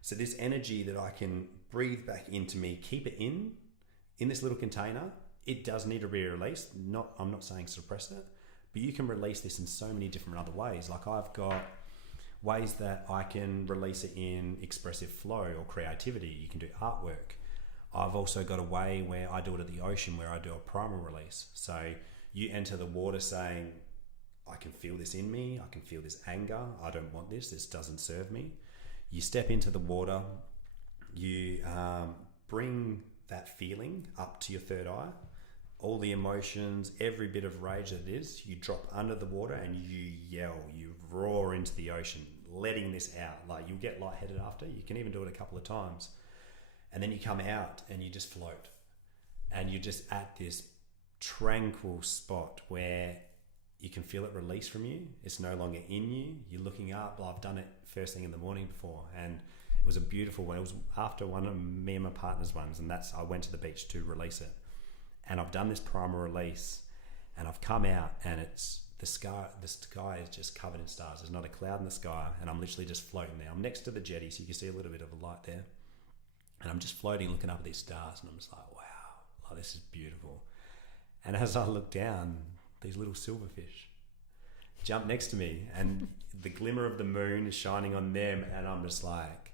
So this energy that I can breathe back into me, keep it in this little container. It does need to be released. I'm not saying suppress it, but you can release this in so many different other ways. Like, I've got ways that I can release it in expressive flow or creativity. You can do artwork. I've also got a way where I do it at the ocean, where I do a primal release. So you enter the water saying, I can feel this in me. I can feel this anger. I don't want this. This doesn't serve me. You step into the water. You bring that feeling up to your third eye. All the emotions, every bit of rage that it is, you drop under the water and you yell, you roar into the ocean, letting this out. Like, you'll get lightheaded after. You can even do it a couple of times. And then you come out and you just float. And you're just at this tranquil spot where you can feel it release from you. It's no longer in you. You're looking up. I've done it first thing in the morning before, and it was a beautiful one. It was after one of me and my partner's ones, and I went to the beach to release it. And I've done this primal release, and I've come out, and it's the sky is just covered in stars. There's not a cloud in the sky, and I'm literally just floating there. I'm next to the jetty, so you can see a little bit of a light there. And I'm just floating, looking up at these stars, and I'm just like, wow, like, this is beautiful. And as I look down, these little silverfish jump next to me, and the glimmer of the moon is shining on them, and I'm just like,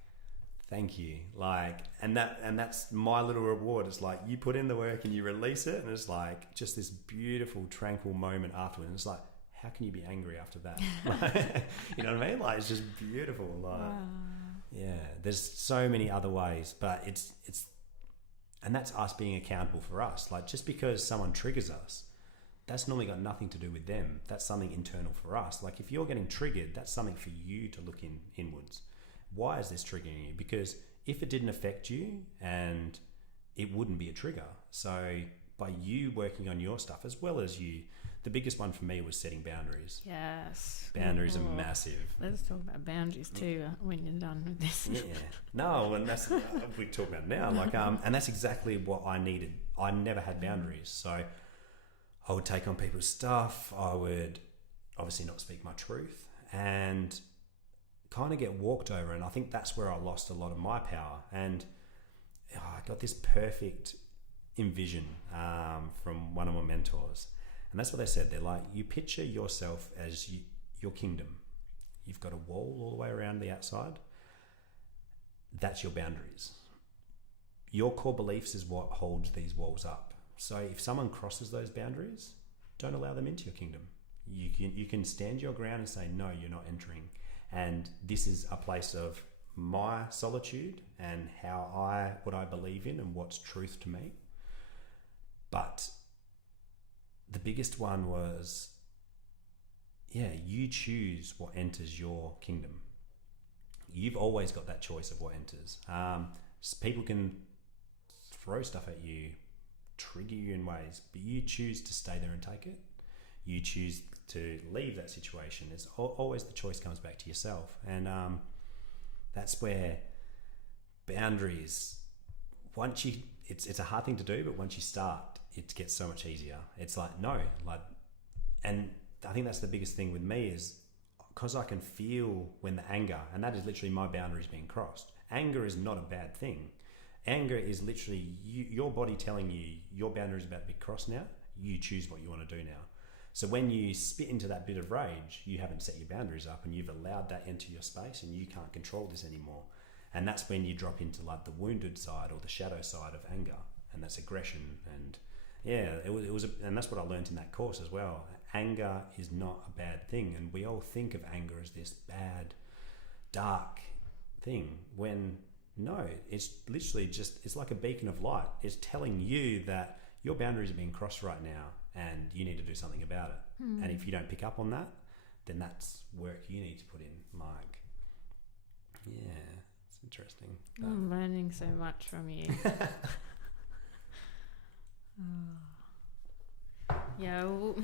thank you. Like, and that's my little reward. It's like, you put in the work and you release it, and it's like just this beautiful, tranquil moment afterwards. And it's like, how can you be angry after that? Like, you know what I mean? Like, it's just beautiful. Like, wow. Yeah, there's so many other ways, but it's and that's us being accountable for us. Like, just because someone triggers us, that's normally got nothing to do with them. That's something internal for us. Like, if you're getting triggered, that's something for you to look inwards. Why is this triggering you? Because if it didn't affect you, and it wouldn't be a trigger. So by you working on your stuff, as well as you, the biggest one for me was setting boundaries. Yes. Boundaries are massive. Let's talk about boundaries too when you're done with this. Yeah. No, and that's we talk about it now. Like, and that's exactly what I needed. I never had boundaries, so I would take on people's stuff. I would obviously not speak my truth and kind of get walked over. And I think that's where I lost a lot of my power. And I got this perfect envision from one of my mentors. And that's what they said. They're like, you picture yourself as your kingdom. You've got a wall all the way around the outside. That's your boundaries. Your core beliefs is what holds these walls up. So if someone crosses those boundaries, don't allow them into your kingdom. You can stand your ground and say, no, you're not entering. And this is a place of my solitude and what I believe in and what's truth to me. But the biggest one was, you choose what enters your kingdom. You've always got that choice of what enters. People can throw stuff at you, trigger you in ways, but you choose to stay there and take it. You choose to leave that situation. It's always the choice comes back to yourself. And that's where boundaries, it's a hard thing to do, but once you start, it gets so much easier. It's and I think that's the biggest thing with me is because I can feel when the anger, and that is literally my boundaries being crossed. Anger is not a bad thing. Anger is literally your body telling you your boundary is about to be crossed now. You choose what you want to do now. So when you spit into that bit of rage, you haven't set your boundaries up and you've allowed that into your space and you can't control this anymore. And that's when you drop into like the wounded side or the shadow side of anger, and that's aggression. And and that's what I learned in that course as well. Anger is not a bad thing, and we all think of anger as this bad, dark thing, when no, it's literally it's like a beacon of light. It's telling you that your boundaries are being crossed right now and you need to do something about it. And if you don't pick up on that, then that's work you need to put in, Mike. Yeah, it's interesting. I'm learning so much from you. Yeah, well,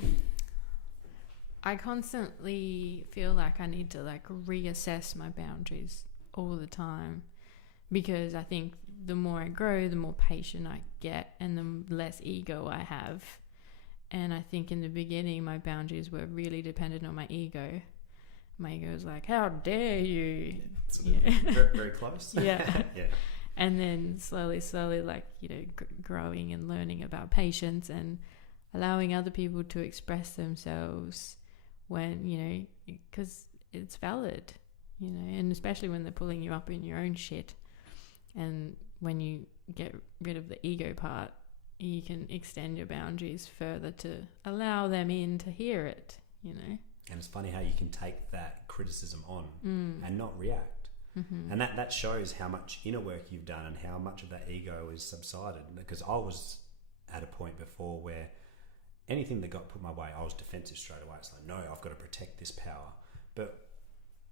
I constantly feel like I need to reassess my boundaries all the time, because I think the more I grow, the more patient I get and the less ego I have. And I think in the beginning, my boundaries were really dependent on my ego. My ego was like, how dare you? Very, very close. Yeah. Yeah. And then slowly, growing and learning about patience and allowing other people to express themselves when, because it's valid, and especially when they're pulling you up in your own shit. And when you get rid of the ego part, you can extend your boundaries further to allow them in to hear it, And it's funny how you can take that criticism on and not react. Mm-hmm. And that shows how much inner work you've done and how much of that ego is subsided. Because I was at a point before where anything that got put my way, I was defensive straight away. It's like, no, I've got to protect this power. But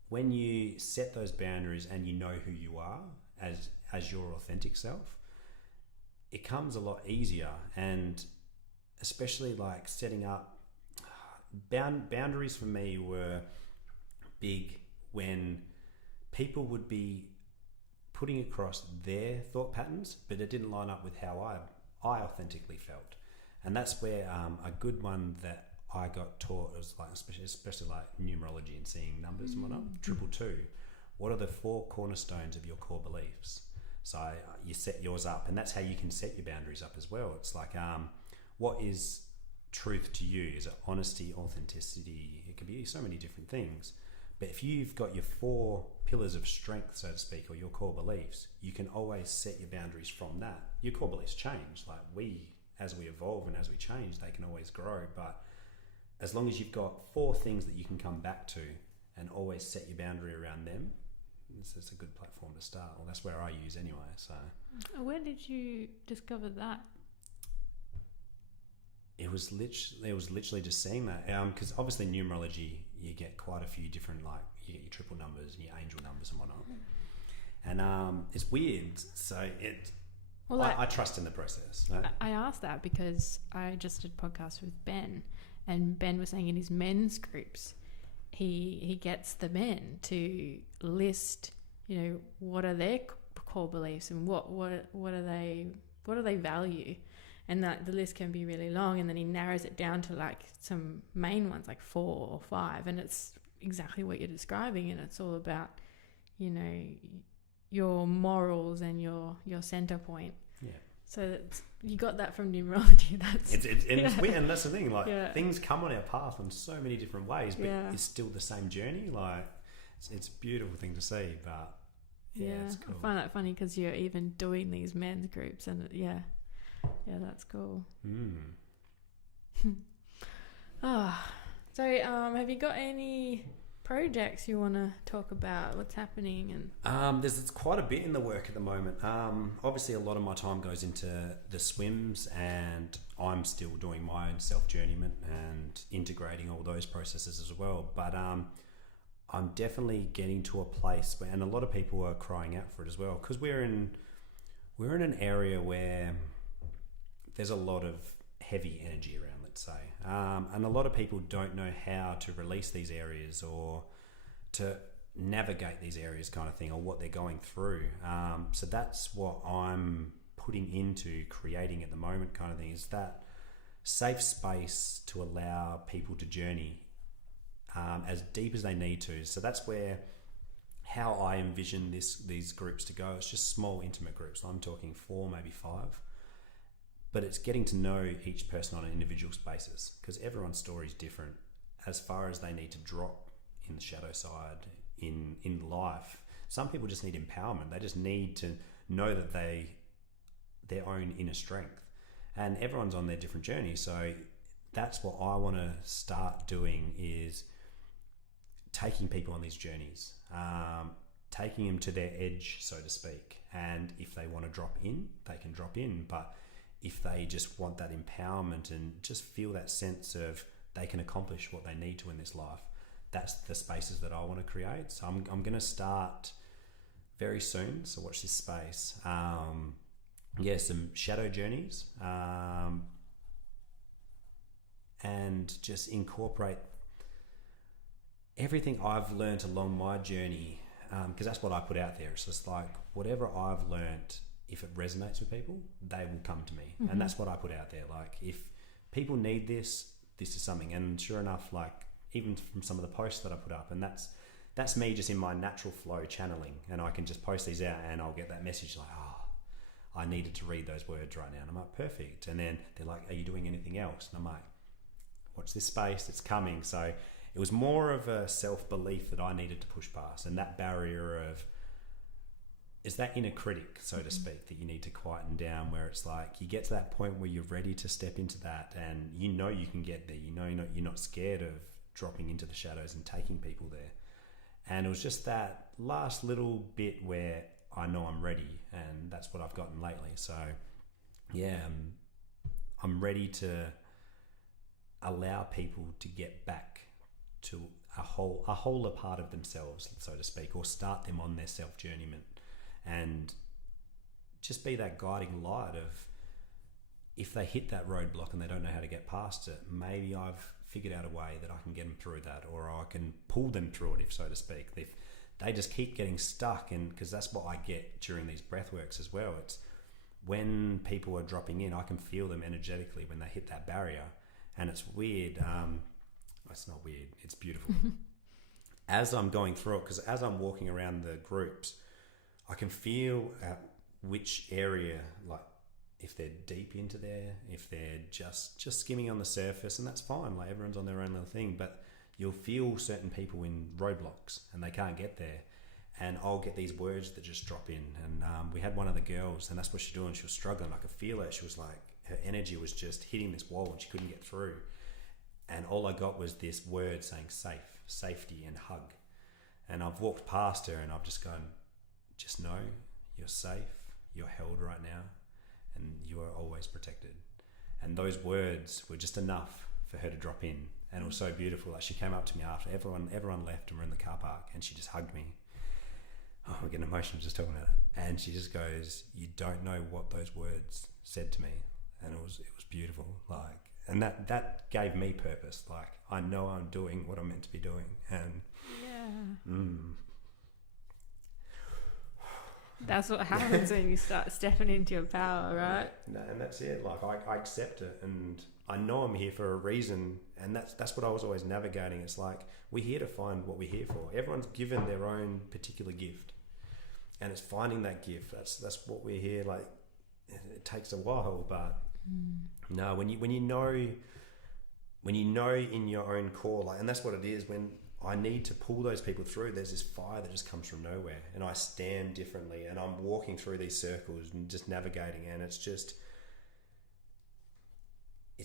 when you set those boundaries and you know who you are as your authentic self, it comes a lot easier. And especially setting up boundaries for me were big when people would be putting across their thought patterns, but it didn't line up with how I authentically felt. And that's where a good one that I got taught was especially numerology and seeing numbers and whatnot. 222. What are the 4 cornerstones of your core beliefs? So you set yours up, and that's how you can set your boundaries up as well. It's like, what is truth to you? Is it honesty, authenticity? It could be so many different things. But if you've got your 4 pillars of strength, so to speak, or your core beliefs, you can always set your boundaries from that. Your core beliefs change. As we evolve and as we change, they can always grow. But as long as you've got 4 things that you can come back to and always set your boundary around them, it's a good platform to start. Well, that's where I use anyway. So, where did you discover that? It was literally just seeing that, because obviously numerology, you get quite a few different, you get your triple numbers and your angel numbers and whatnot, and it's weird. So I trust in the process. Right? I asked that because I just did a podcast with Ben, and Ben was saying in his men's groups, he gets the men to list, what are their core beliefs and what do they value. and that the list can be really long, and then he narrows it down to like some main ones, like 4 or 5, and it's exactly what you're describing, and it's all about, you know, your morals and your center point. Yeah. So that's, you got that from numerology. It's weird, and that's the thing. Like things come on our path in so many different ways, but it's still the same journey. Like it's a beautiful thing to see. But it's cool. I find that funny because you're even doing these men's groups, and that's cool. So have you got any projects you want to talk about? What's happening? And there's quite a bit in the work at the moment. Obviously a lot of my time goes into the swims, and I'm still doing my own self-journeyment and integrating all those processes as well, but I'm definitely getting to a place where, and a lot of people are crying out for it as well, because we're in an area where there's a lot of heavy energy around, let's say, and a lot of people don't know how to release these areas or to navigate these areas, kind of thing, or what they're going through. So that's what I'm putting into creating at the moment, kind of thing, is that safe space to allow people to journey as deep as they need to. So that's where how I envision these groups to go. It's just small, intimate groups. I'm talking 4, maybe 5. But it's getting to know each person on an individual basis, because everyone's story is different as far as they need to drop in the shadow side in life. Some people just need empowerment. They just need to know that their own inner strength, and everyone's on their different journey. So that's what I want to start doing, is taking people on these journeys, taking them to their edge, so to speak. And if they want to drop in, they can drop in. But if they just want that empowerment and just feel that sense of they can accomplish what they need to in this life, that's the spaces that I want to create. So I'm going to start very soon. So watch this space. Some shadow journeys, and just incorporate everything I've learned along my journey, because that's what I put out there. It's just like, whatever I've learned, if it resonates with people, they will come to me. And that's what I put out there. Like, if people need this is something. And sure enough, like, even from some of the posts that I put up, and that's me just in my natural flow channeling, and I can just post these out and I'll get that message like, I needed to read those words right now. And I'm like, perfect. And then they're like, are you doing anything else? And I'm like, watch this space, it's coming. So it was more of a self-belief that I needed to push past, and that barrier of, is that inner critic, so to speak, that you need to quieten down, where it's like you get to that point where you're ready to step into that, and you know you can get there. You know you're not scared of dropping into the shadows and taking people there. And it was just that last little bit where I know I'm ready, and that's what I've gotten lately. So yeah, I'm ready to allow people to get back to a wholer part of themselves, so to speak, or start them on their self-journeyment. And just be that guiding light of, if they hit that roadblock and they don't know how to get past it, maybe I've figured out a way that I can get them through that, or I can pull them through it, if so to speak. If they just keep getting stuck, and because that's what I get during these breathworks as well. It's when people are dropping in, I can feel them energetically when they hit that barrier, and it's weird. It's not weird. It's beautiful. As I'm going through it, because as I'm walking around the groups, I can feel which area, like if they're deep into there, if they're just skimming on the surface, and that's fine. Like, everyone's on their own little thing, but you'll feel certain people in roadblocks and they can't get there. And I'll get these words that just drop in. And we had one of the girls, and that's what she's doing. She was struggling. I could feel her. She was like, her energy was just hitting this wall and she couldn't get through. And all I got was this word saying safe, safety, and hug. And I've walked past her and I've just gone, just know you're safe, you're held right now, and you are always protected. And those words were just enough for her to drop in. And it was so beautiful. Like, she came up to me after everyone left and we're in the car park, and she just hugged me. Oh, I'm getting emotional just talking about it. And she just goes, you don't know what those words said to me. And it was beautiful. Like, and that gave me purpose. Like, I know I'm doing what I'm meant to be doing. And That's what happens when you start stepping into your power, right? No, and that's it. Like I accept it, and I know I'm here for a reason, and that's what I was always navigating. It's like we're here to find what we're here for. Everyone's given their own particular gift, and it's finding that gift. That's what we're here. Like it takes a while, but no, when you know in your own core, like, and that's what it is. When I need to pull those people through, there's this fire that just comes from nowhere, and I stand differently, and I'm walking through these circles and just navigating, and it's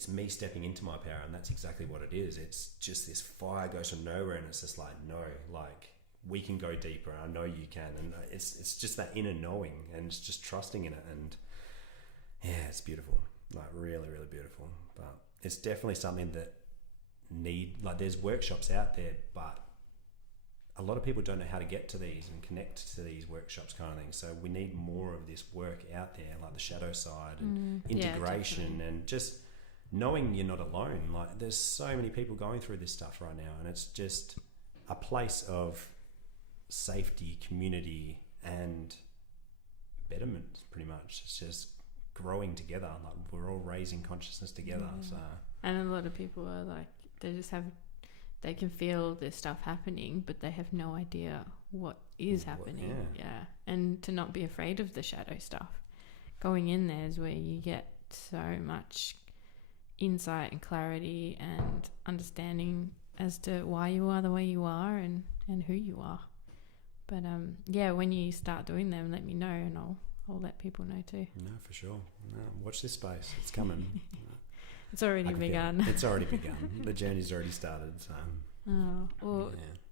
me stepping into my power, and that's exactly what it is. It's just this fire goes from nowhere, and it's just like, no, like we can go deeper. I know you can, and it's just that inner knowing, and it's just trusting in it, and yeah, it's beautiful, like really, really beautiful. But it's definitely something that there's workshops out there, but a lot of people don't know how to get to these and connect to these workshops kind of thing. So we need more of this work out there, like the shadow side and integration, and just knowing you're not alone. Like there's so many people going through this stuff right now, and it's just a place of safety, community, and betterment. Pretty much, it's just growing together. Like we're all raising consciousness together. So, and a lot of people are like, they can feel this stuff happening, but they have no idea what is happening. And to not be afraid of the shadow stuff. Going in there is where you get so much insight and clarity and understanding as to why you are the way you are and who you are. But when you start doing them, let me know, and I'll let people know too. No, for sure. No, watch this space. It's coming. It's already begun. It's already begun. The journey's already started. So.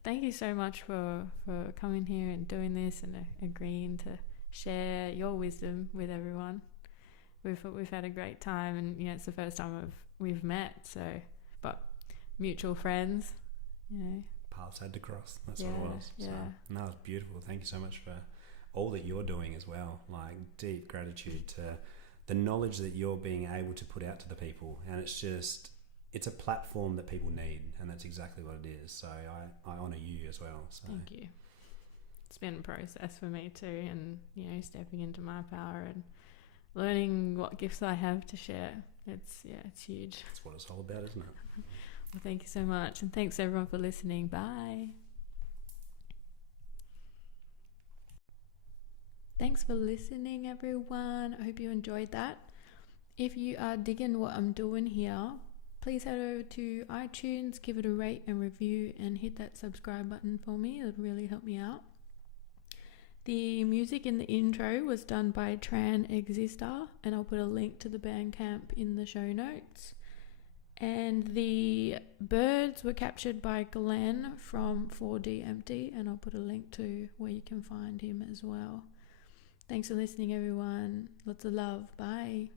Thank you so much for coming here and doing this and agreeing to share your wisdom with everyone. We've had a great time, and it's the first time we've met. So, but mutual friends, paths had to cross. That's what it was. So, no, it's beautiful. Thank you so much for all that you're doing as well. Like deep gratitude to the knowledge that you're being able to put out to the people, and it's a platform that people need, and that's exactly what it is. So I honour you as well. So thank you. It's been a process for me too, and stepping into my power and learning what gifts I have to share. It's huge. That's what it's all about, isn't it? Well, thank you so much, and thanks everyone for listening. Bye. Thanks for listening, everyone. I hope you enjoyed that. If you are digging what I'm doing here, please head over to iTunes, give it a rate and review, and hit that subscribe button for me. It would really help me out. The music in the intro was done by Tran Existar, and I'll put a link to the Bandcamp in the show notes. And the birds were captured by Glen from 4D Empty, and I'll put a link to where you can find him as well. Thanks for listening, everyone. Lots of love. Bye.